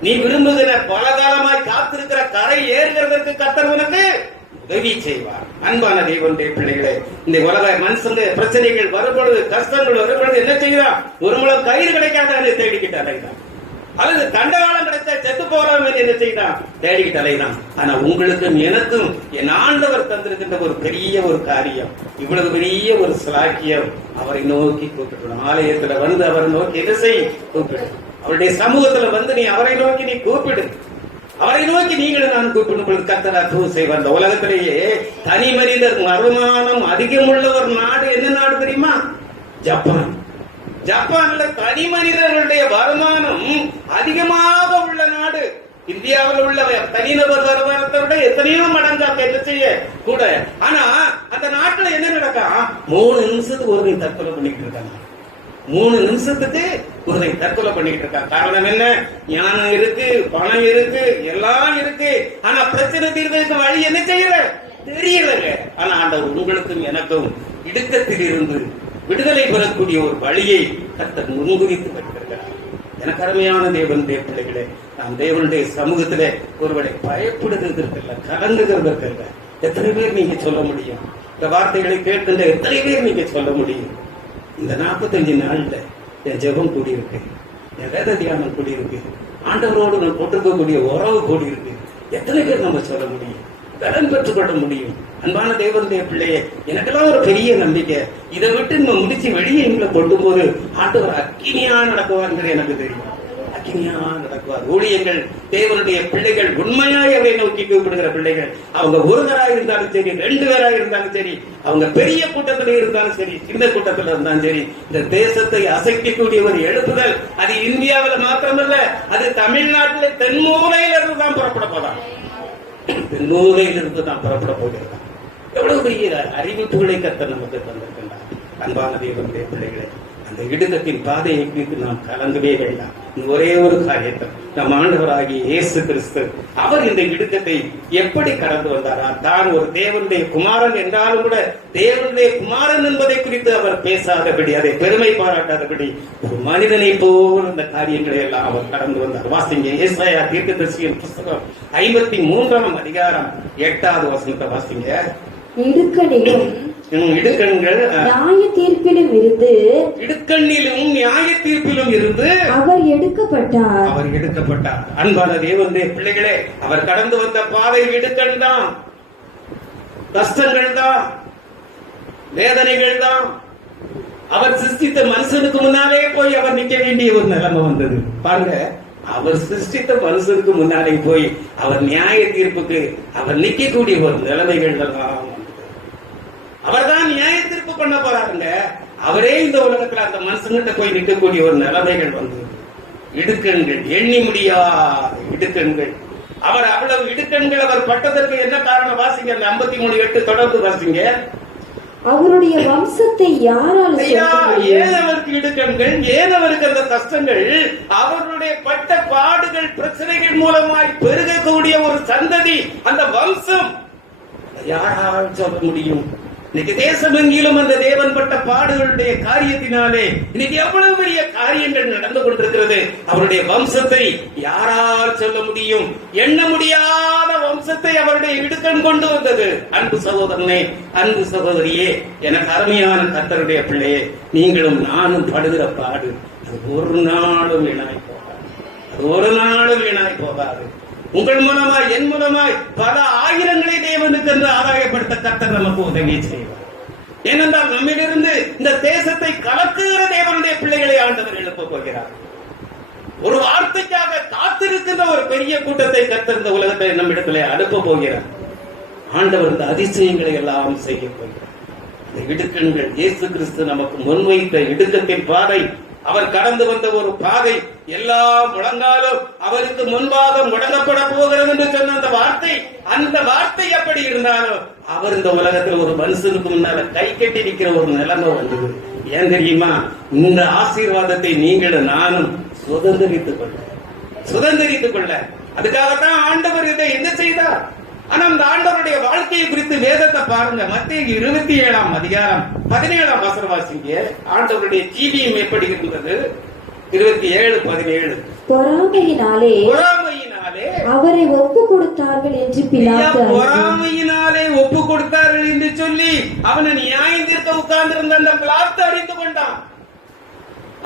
நீ விரும்புகிற பல காலமாய் காத்திருக்கிற கரை ஏறுகிறதற்கு கர்த்தர் உனக்கு உதவி செய்வார். அன்பான தேவனுடைய பிள்ளைகளே, இந்த உலக மனுஷங்க பிரச்சனைகள் வரும்பொழுது, கஷ்டங்கள் வரும்பொழுது என்ன செய்யறான்? ஒரு முழம் கயிறு கிடைக்காத தேடிக்கிட்டு அலைதான், அல்லது தண்டவாளம் கிடைச்சா செத்து போகலாம் என்ன செய்தான்? தேடிக்கிட்டு அலைதான். ஆனா உங்களுக்கும் எனக்கும் என் ஆண்டவர் தந்திருக்கின்ற ஒரு பெரிய ஒரு காரியம், இவ்வளவு பெரிய ஒரு சிலாக்கியம். அவரை நோக்கி கூப்பிடணும். ஆலயத்துல வந்து அவரை நோக்கி என்ன செய்? கூப்பிடு. அவருடைய சமூகத்துல வந்து நீ அவரை நோக்கி நீ கூப்பிடு. அவரை நோக்கி நீங்களும் நான் கூப்பிடும் பொழுது கர்த்தர் அற்புதம் செய்வார். இந்த உலகத்திலேயே தனி மனிதர் வருமானம் அதிகமுள்ள ஒரு நாடு என்ன நாடு தெரியுமா? ஜப்பான். ஜப்பான்ல தனி மனிதர்களுடைய வருமானம் அதிகமாக உள்ள நாடு. இந்தியாவில் உள்ள தனிநபர் வருமானத்தை விட எத்தனையோ மடங்கா என்ன செய்ய கூட. ஆனா அந்த நாட்டுல என்ன நடக்கா? 3 நிமிஷத்துக்கு ஒரு தற்கொலை பண்ணிட்டு இருக்காங்க. 3 நிமிஷத்துக்கு ஒரு தற்கொலை பண்ணிட்டு இருக்காங்க. காரணம் என்ன? ஞானம் இருக்கு, பணம் இருக்கு, எல்லாம் இருக்கு. ஆனா பிரச்சனை தீர்வதற்கு வழி என்ன செய்யல தெரியலங்க. ஆனா ஆண்டவர் உங்களுக்கும் எனக்கும் இடுக்கத்தில் இருந்து விடுதலை பெறக்கூடிய ஒரு வழியை கர்த்தர் முன்குறித்து வைத்திருக்கிறார். எனக்கு அருமையான தேவனுடைய பிள்ளைகளே, நாம் தேவனுடைய சமூகத்திலே ஒருவரை பயப்படுகிறதற்கல்ல, கலந்துகிறதற்கல்ல. எத்தனை பேர் நீங்க சொல்ல முடியும்? இந்த வார்த்தைகளை கேட்கின்ற எத்தனை பேர் நீங்க சொல்ல முடியும்? இந்த 45 நாள்ல என் ஜெபம் கூடியிருக்கு, என் வேத தியானம் கூடியிருக்கு, ஆண்டவரோடு நான் போட்டிருக்கக்கூடிய உறவு கூடியிருக்கு. எத்தனை பேர் நம்ம சொல்ல முடியும்? பலன் பெற்றுக் கொள்ள முடியும்? அன்பான தேவனுடைய பிள்ளையே, எனக்கெல்லாம் ஒரு பெரிய நம்பிக்கை. இதை விட்டு நம்ம முடிச்சு வெளியே எங்களை கொண்டு போது ஆண்டவர் அக்கினியா நடக்குவார்ங்கிறது எனக்கு தெரியும். அக்கினியா நடக்குவார். ஊழியங்கள், தேவனுடைய பிள்ளைகள், உண்மையாய் அவரை நோக்கி கூப்பிடுகிற பிள்ளைகள், அவங்க ஒருவராக இருந்தாலும் சரி, 2 பேராக இருந்தாலும் சரி, அவங்க பெரிய கூட்டத்தில் இருந்தாலும் சரி, சின்ன கூட்டத்தில் இருந்தாலும் சரி, இந்த தேசத்தை அசைக்கக்கூடிய ஒரு எழுப்புதல் அது இந்தியாவில் மாத்திரமல்ல, அது தமிழ்நாட்டில் தென்மூலையில இருந்து தான் புறப்பட போதான். தென்மூலையில இருந்து தான் புறப்பட போகிறார். எவ்வளவு பெரிய அறிவிப்புகளை கர்த்தர் நமக்கு தந்திருக்கின்றார். அன்பான தேவனுடைய பிள்ளைகளே, அந்த இடுக்கத்தின் பாதையை குறித்து நாம் கலங்கவே வேண்டாம். ஒரே ஒரு காரியத்தை, நம் ஆண்டவராகிய இயேசு கிறிஸ்து அவர் இந்த இடுக்கத்தை எப்படி கடந்து வந்தாரா? தான் ஒரு தேவனுடைய குமாரன் என்றாலும் கூட தேவனுடைய குமாரன் என்பதை குறித்து அவர் பேசாதபடி, அதை பெருமை பாராட்டாதபடி ஒரு மனிதனை போல் இந்த காரியங்களை எல்லாம் அவர் கடந்து வந்தார். வாசிங்க, ஏசாயா தீர்க்கதரிசியின் புத்தகம் 53ஆம் அதிகாரம் 8வது வசனத்தை வாசிங்க. இடுக்கணிலும் இடுக்கண்கள் நியாய தீர்ப்பிலும் இருந்து, இடுக்கண்ணிலும் நியாய தீர்ப்பிலும் இருந்து அவர் எடுக்கப்பட்டார். அவர் எடுக்கப்பட்டார். அன்பான தேவனுடைய பிள்ளைகளே, அவர் கடந்து வந்த பாதை இடுக்கண் தான், கஷ்டங்கள் தான், வேதனைகள் தான். அவர் சிருஷ்டித்த மனுஷனுக்கு முன்னாலே போய் அவர் நிக்க வேண்டிய ஒரு நிலைமை வந்தது. பாருங்க, அவர் சிருஷ்டித்த மனுஷனுக்கு முன்னாலே போய் அவர் நியாய தீர்ப்புக்கு அவர் நிக்கக்கூடிய ஒரு நிலைமைகள் எல்லாம். அவர்தான் நியாய தீர்ப்பு பண்ண போறாருங்க. அவரே இந்த உலகத்துல அந்த மனுஷங்கிட்ட போய் நிற்கக்கூடிய ஒரு நிலைமைகள் வந்தது. இடுக்கண்கள், எண்ணி முடியாத இடுக்கண்கள். அவர் அவ்வளவு இடுக்கண்கள் அவர் பட்டதற்கு என்ன காரணம்? வாசிங்க, 53:8 தொடர்ந்து வாசிங்க. அவருடைய வம்சத்தை யாரால் ஏன் அவருக்கு இடுக்கண்கள், ஏன் அவருக்கு அந்த கஷ்டங்கள்? அவர்களுடைய பட்ட பாடுகள், பிரச்சனைகள் மூலமாய் பெருகக்கூடிய ஒரு சந்ததி, அந்த வம்சம் யாரால் சொல்ல முடியும்? இன்னைக்கு தேசம் எங்கிலும் அந்த தேவன் பட்ட பாடுகளுடைய காரியத்தினாலே இன்னைக்கு எவ்வளவு பெரிய காரியங்கள் நடந்து கொண்டிருக்கிறது. அவருடைய வம்சத்தை யாரால் சொல்ல முடியும்? எண்ண முடியாத வம்சத்தை அவருடைய இடுக்கண் கொண்டு வந்தது. அன்பு சகோதரனே, அன்பு சகோதரியே, எனக்கு அருமையான கர்த்தருடைய பிள்ளையே, நீங்களும் நானும் படுகிற பாடு அது ஒரு நாளும் வீணாய் போகாது. அது ஒரு நாளும் வீணாய் போகாது. உங்கள் மூலமாய், என் மூலமாய் பல ஆயிரங்களை தேவனுக்கு என்று ஆதாயப்படுத்த கர்த்தர் நமக்கு உதவி செய்வார். ஏனென்றால் நம்மிலிருந்து இந்த தேசத்தை கலக்குகிற தேவனுடைய பிள்ளைகளை ஆண்டவர் எழுப்ப போகிறார். ஒரு வார்த்தைக்காக காத்திருக்கின்ற ஒரு பெரிய கூட்டத்தை கர்த்தர் இந்த உலகத்தை நம்மிடத்திலே அனுப்ப போகிறார். ஆண்டவர் இந்த அதிசயங்களை எல்லாம் செய்ய போகிறார். இந்த இடுக்கண்கள், இயேசு கிறிஸ்து நமக்கு முன்வைத்த இடுக்கத்தின் பாதை, அவர் கடந்து வந்த ஒரு பாதை, எல்லாம் முழங்காலும் அவருக்கு முன்பாக முடங்கப்பட போகிறது என்று சொன்ன அந்த வார்த்தை எப்படி இருந்தாலும் அவர் இந்த உலகத்தில் ஒரு மனுஷனுக்கு முன்னால கை கட்டி நிற்கிற ஒரு நிலைமை வந்தது. ஏன் தெரியுமா? இந்த ஆசீர்வாதத்தை நீங்களும் நானும் சுதந்திரித்துக் கொள்ள அதுக்காகத்தான் ஆண்டவர் இதை என்ன செய்தார். ஆனா அந்த ஆண்டவருடைய வாழ்க்கையை குறித்து வேதத்தை பாருங்க. மத்தேயு 27ஆம் அதிகாரம் 17ஆம் வசனம் வாசிங்க. ஆண்டவருடைய ஜீவியம் எப்படி இருந்தது? 27:17. பொறாமையினாலே அவரை ஒப்பு கொடுத்தார்கள் என்று பிலாத்து, பொறாமையினாலே ஒப்பு கொடுத்தார்கள் என்று சொல்லி அவனை நியாயம் தீர்க்க உட்கார்ந்திருந்த அந்த பிலாத்து அறிந்து கொண்டான்.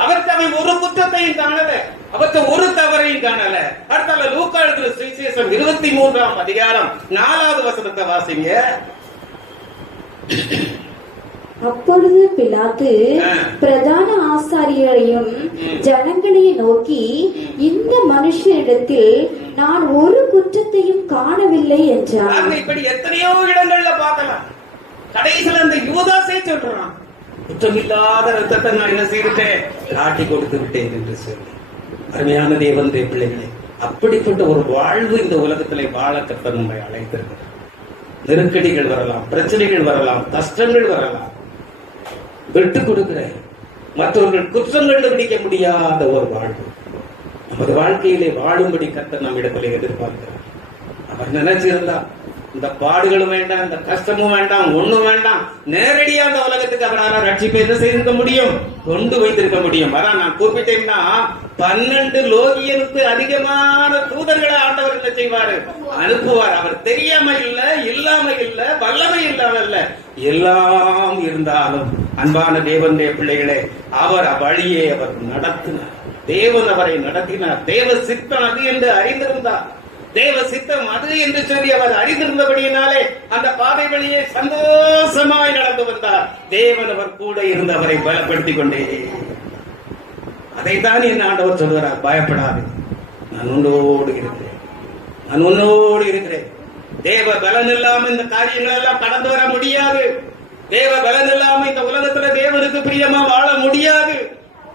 அவருக்கு அவன் ஒரு குற்றத்தையும் காணல, அவருக்கு ஒரு தவறையும் காணல. அடுத்தால லூக்கா எழுதின சுவிசேஷம் 23ஆம் அதிகாரம் 4வது வசனத்தை வாசிங்க. அப்பொழுது பிலாத்து பிரதான ஆசாரியரையும் ஜனங்களையும் நோக்கி, இந்த மனுஷனிடத்தில் நான் ஒரு குற்றத்தையும் காணவில்லை என்றார். இப்படி எத்தனையோ இடங்கள்ல பார்க்கலாம். கடைசியில் அந்த யூதாசை சொல்றான், குற்றமில்லாத ரத்தத்தை நான் என்ன செய்துட்டேன், காட்டி கொடுத்து விட்டேன் என்று சொல்லி. அருமையான தேவனுடைய பிள்ளைகளே, அப்படிப்பட்ட ஒரு வாழ்வு இந்த உலகத்திலே வாழ கர்த்தர் நம்மை அழைத்திருக்கிறார். நெருக்கடிகள் வரலாம், பிரச்சனைகள் வரலாம், கஷ்டங்கள் வரலாம். விட்டு கொடுக்கிற மற்றவர்கள் குற்றம் கண்டுபிடிக்க முடியாத ஒரு வாழ்வு நமது வாழ்க்கையிலே வாழும்படி கர்த்தர் நம்மிடத்திலே எதிர்பார்க்கிறார். அவர் நினைச்சிருந்தா இந்த பாடுகளும் வேண்டாம், இந்த கஷ்டமும் வேண்டாம், ஒண்ணும் வேண்டாம், நேரடியா அந்த உலகத்துக்கு அவரால் ரட்சிப்பை என்ன செய்திருக்க முடியும், கொண்டு வைத்திருக்க முடியும். அதான் நான் குறிப்பிட்டேன்னா 12 லோகியனுக்கு அதிகமான தூதர்களை ஆண்டவர் என்ன செய்வாரு, அனுப்புவார். அவர் தெரியாம இல்ல, இல்லாம இல்ல, வல்லமை இல்லாம இல்ல, எல்லாம் இருந்தாலும் அன்பான தேவனுடைய பிள்ளைகளே, அவர் வழியை அவர் நடத்தினார். தேவன் அவரை நடத்தினார். தேவ சித்தம் அது என்று அறிந்திருந்தார். தேவ சித்தம் அது என்று சொல்லி அவர் அறிந்திருந்தபடியினாலே அந்த பாதை வழியே சந்தோஷமாய் நடந்து வந்தார். தேவன் அவர் கூட இருந்து அவரை பலப்படுத்திக் கொண்டே. அதைத்தான் என் ஆண்டவர் சொல்கிறார், பயப்படாது, நான் உன்னோடு இருக்கிறேன், நான் உன்னோடு இருக்கிறேன். தேவ பலன் இல்லாம இந்த காரியங்கள் எல்லாம் கடந்து வர முடியாது. தேவ பலன் இல்லாம இந்த உலகத்துல தேவனுக்கு பிரியமா வாழ முடியாது.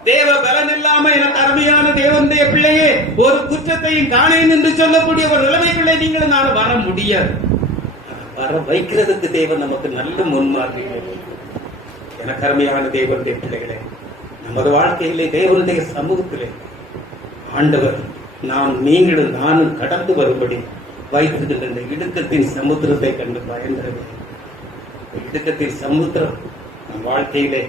தேவ பலன் இல்லாம எனக்கு அருமையான தேவனுடைய பிள்ளையே ஒரு குற்றத்தையும் காணேன் என்று சொல்லக்கூடிய ஒரு நிலைமைக்குள்ளே நீங்கள் நான் வர முடியாது. வர வைக்கிறதுக்கு தேவன் நமக்கு நல்ல முன்மாதிரி. எனக்கு அருமையான தேவனுடைய பிள்ளைகளே, நமது வாழ்க்கையிலே தேவனுடைய சமூகத்திலே ஆண்டவர் நீங்களும் நானும் கடந்து வரும்படி வைத்திருக்கின்ற இந்த இடுக்கத்தின் சமுத்திரத்தை கண்டு பயந்தது. இடுக்கத்தின் சமுத்திரம் நம் வாழ்க்கையிலே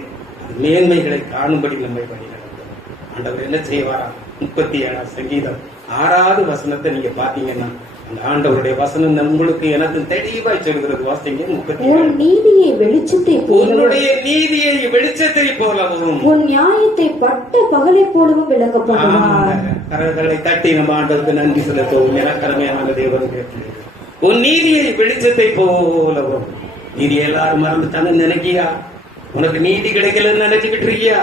மேன்மைகளை காணும்படி நம்மை வழி நடத்தும். ஆண்டவர் என்ன செய்வாரா? 37 சங்கீதம் 6வது வசனத்தை நீங்க பாத்தீங்கன்னா, அந்த ஆண்டவருடைய வசனம் உங்களுக்கு எனக்கு தெளிவாய் சொல்கிறது. வாசிங்க. 37 நீதியை வெளிச்சத்தை உன்னுடைய நீதியை வெளிச்சத்தை போலவும் உன் நியாயத்தை பட்ட பகலை போலவும் விளங்கப்படுவார். கரங்களை தட்டி நம்ம ஆண்டவருக்கு நன்றி செலுத்துவோம். எனக்கரமையான தேவனுக்கு உன் நீதியை வெளிச்சத்தை போலவும். நீதி எல்லாரும் மறந்துட்டாங்க நினைக்கியா? உனக்கு நீதி கிடைக்கலன்னு நினைச்சுக்கிட்டு இருக்கியா?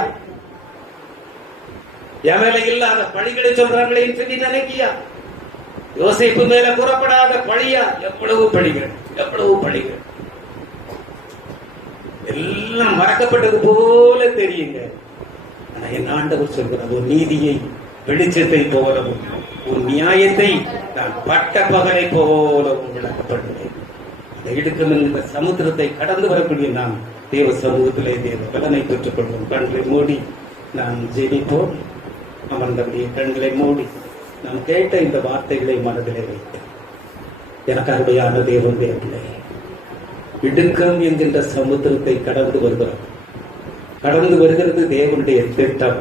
என் மேல இல்லாத பழிகளை சொல்றாங்களே சொல்லி நினைக்கியா? யோசேப்பு மேல கூறப்படாத பழியா? எவ்வளவு பழிகள், எவ்வளவு பழிகள். எல்லாம் மறக்கப்பட்டது போல தெரியுங்க. ஆனா என் ஆண்டவர் சொல்கிறார், ஒரு நீதியை வெளிச்சத்தை போலவும் ஒரு நியாயத்தை நான் பட்ட பகலை போலவும் விளக்கப்படுகிறேன். அந்த இடுக்கம் என்கிற சமுத்திரத்தை கடந்து வரக்கூடிய நாம் தேவ சமூகத்திலே தேவ பலனை பெற்றுக் கொள்வோம். கண்களை மூடி நாம் ஜெபிப்போம். அமர்ந்தபடியே கண்களை மூடி நாம் கேட்ட இந்த வார்த்தைகளை மனதிலே வைத்து, எனக்கு அருமையான தேவனுடைய பிள்ளை, இடுக்கம் என்கின்ற சமுத்திரத்தை கடந்து வருகிறோம். கடந்து வருகிறது தேவனுடைய திட்டம்,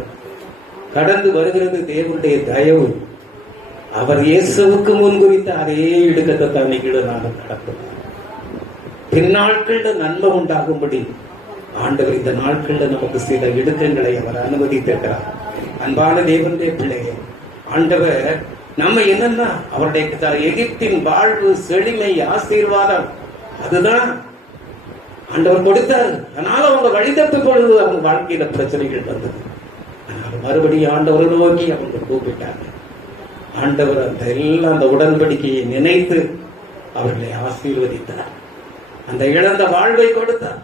கடந்து வருகிறது தேவனுடைய தயவு. அவர் இயேசுவுக்கு முன் குறித்த அதே இடுக்கத்தை தான் நானும் கடந்து பின்னாட்கள்ல நன்மை உண்டாகும்படி ஆண்டவர் இந்த நாட்கள்ல நமக்கு சில இடுக்கங்களை அவர் அனுமதித்திருக்கிறார். அன்பான தேவனுடைய பிள்ளையே, ஆண்டவர் நம்ம என்னன்னா அவருடைய எகிப்தின் வாழ்வு, செழுமை, ஆசீர்வாதம் அதுதான் ஆண்டவர் கொடுத்தார். அதனால அவங்க வழிதப்பு பொழுது அவங்க வாழ்க்கையில பிரச்சனைகள் வந்தது. ஆனால் மறுபடியும் ஆண்டவரை நோக்கி அவங்க கூப்பிட்டாங்க. ஆண்டவர் அந்த உடன்படிக்கையை நினைத்து அவர்களை ஆசீர்வதித்தார். அந்த இழந்த வாழ்வை கொடுத்தார்.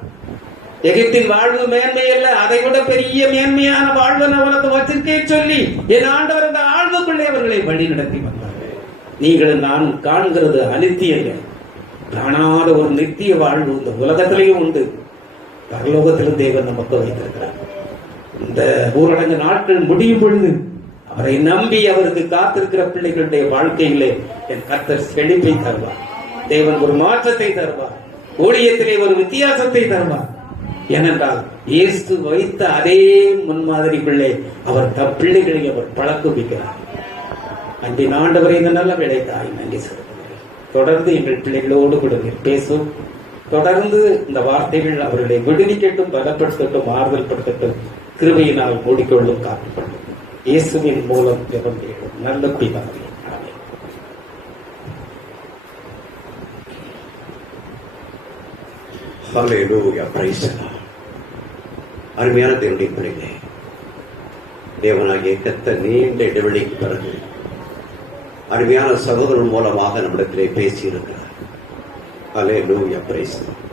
எகிப்தின் வாழ்வு மேன்மை அல்ல, அதை விட பெரிய மேன்மையான வாழ்வு அவனுக்கு வச்சிருக்கே சொல்லி என் ஆண்டவர் அந்த ஆழ்வுக்குள்ளே அவர்களை வழி நடத்தி வந்தார்கள். நீங்கள் நான் காண்கிறது அனித்தியல்ல, காணாத ஒரு நித்திய வாழ்வு இந்த உலகத்திலேயும் உண்டு, பரலோகத்திலும் தேவன் நமக்கு வைத்திருக்கிறார். இந்த ஊரடங்கு நாட்கள் முடியும் பொழுது அவரை நம்பி அவருக்கு காத்திருக்கிற பிள்ளைகளுடைய வாழ்க்கையிலே என் கர்த்தர் செழிப்பை தருவார். தேவன் ஒரு மாற்றத்தை தருவார். ஊழியத்திலே ஒரு வித்தியாசத்தை தருவார். ஏனென்றால் இயேசு வைத்த அதே முன்மாதிரி பிள்ளை அவர் தம் பிள்ளைகளை அவர் பழக்குவிக்கிறார். அன்பின் ஆண்டவரை இந்த நல்ல வேலைக்காய் நன்றி செலுத்துகிறேன். தொடர்ந்து எங்கள் பிள்ளைகளோடு கூட பேசும். தொடர்ந்து இந்த வார்த்தைகள் அவர்களை விடுவிக்கட்டும், பலப்படுத்தட்டும், ஆறுதல் படுத்தட்டும், கிருபையினால் மூடிக்கொள்ளும், காத்துக்கொள்ளும். இயேசுவின் மூலம் ஜெபம் செய்யும் நல்ல பிதாவே. ஹல்லேலூயா, பிரைஸ் தி லார்ட். அருமையான தேவனுடைய பிள்ளைகளே, தேவனாகிய கர்த்தர் நீண்ட இடைவெளிக்கு பிறகு அருமையான சகோதரன் மூலமாக நம்மிடத்திலே பேசி இருக்கிறார். ஹல்லேலூயா, பிரைஸ் தி லார்ட்.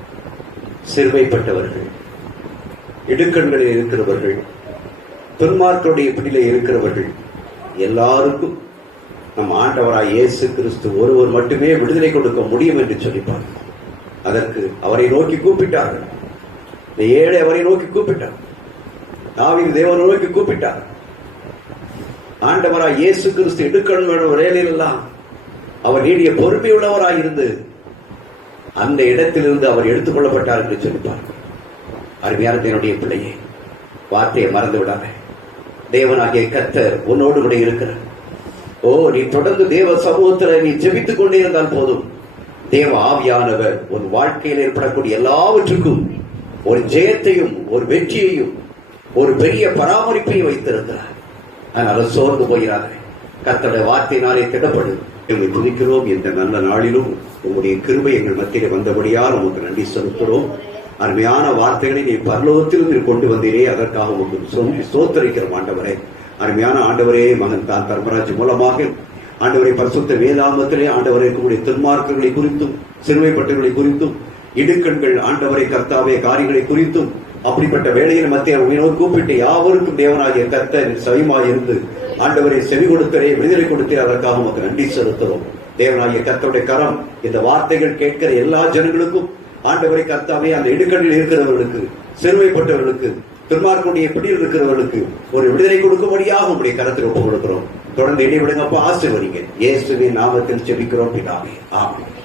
சிறுமைப்பட்டவர்கள், இடுக்கண்களில் இருக்கிறவர்கள், துன்மார்க்கருடைய பிடியிலே இருக்கிறவர்கள் எல்லாருக்கும் நம் ஆண்டவராய் இயேசு கிறிஸ்து ஒருவர் மட்டுமே விடுதலை கொடுக்க முடியும் என்று சொல்லிப்பார். அதற்கு அவரை நோக்கி கூப்பிட்டார்கள். இந்த ஏழை அவரை நோக்கி கூப்பிட்டார். தாவீது தேவனை நோக்கி கூப்பிட்டார். ஆண்டவராய் இயேசு கிறிஸ்து இடுக்கண்களோட வேலையிலெல்லாம் அவர் நீடிய பொறுமையுள்ளவராய் இருந்து அந்த இடத்திலிருந்து அவர் எடுத்துக் கொள்ளப்பட்டார் என்று சொல்லிப்பார். அருமையான தேவனுடைய பிள்ளையே, வார்த்தையை மறந்து விடாத. தேவனாகிய கர்த்தர் உன்னோடு கூட இருக்கிறார். நீ தொடர்ந்து தேவ சமூகத்தில் நீ ஜெபித்துக் கொண்டே இருந்தால் போதும். தேவ ஆவியானவர் உன் வாழ்க்கையில் ஏற்படக்கூடிய எல்லாவற்றுக்கும் ஒரு ஜெயத்தையும் ஒரு வெற்றியையும் ஒரு பெரிய பராமரிப்பையும் வைத்திருக்கிறார். அதனால சோர்ந்து போகிறாங்க. கர்த்தருடைய வார்த்தையினாலே திடப்படு. எங்களை துதிக்கிறோம். இந்த நல்ல நாளிலும் உங்களுடைய கிருபை எங்கள் மத்தியிலே வந்தபடியால் உங்களுக்கு நன்றி செலுத்துகிறோம். அருமையான வார்த்தைகளை நீ பரலோகத்தில் நீர் கொண்டு வந்தீரே, அதற்காக உங்களுக்கு ஸ்தோத்திரிக்கிறோம் ஆண்டவரே. அருமையான ஆண்டவரே, மகன் தான் தர்மராஜ் மூலமாக ஆண்டவரை பரிசுத்த வேதாமத்திலே ஆண்டவரை இருக்கக்கூடிய துன்மார்க்கங்களை குறித்தும் சிறுமைப்பட்டவர்களை குறித்தும் இடுக்கண்கள் ஆண்டவரை கர்த்தாவே காரியங்களை குறித்தும் அப்படிப்பட்ட வேளையில் மத்திய உயிரோடு கூப்பிட்டு யாவருக்கும் தேவனாகிய கர்த்தர் சவிமாய் இருந்து ஆண்டவரை செவி கொடுத்தரே, விடுதலை கொடுத்தீர், அதற்காக நமக்கு நன்றி செலுத்துகிறோம். தேவனாகிய கர்த்தருடைய கரம் இந்த வார்த்தைகள் கேட்கிற எல்லா ஜனங்களுக்கும் ஆண்டவரை கர்த்தாவே அந்த இடுக்கண்ணில் இருக்கிறவர்களுக்கு சிறுமைப்பட்டவர்களுக்கு துன்மார்க்குடைய பிடியில் இருக்கிறவர்களுக்கு ஒரு விடுதலை கொடுக்கும்படியாக உங்களுடைய கருத்தில் ஒப்புக் கொடுக்கிறோம். தொடர்ந்து இடைவிடுங்கப்பா, ஆசீர்வதிங்க. இயேசுவின் நாமத்தில் ஜெபிக்கிறோம் பிதாவே, ஆமென்.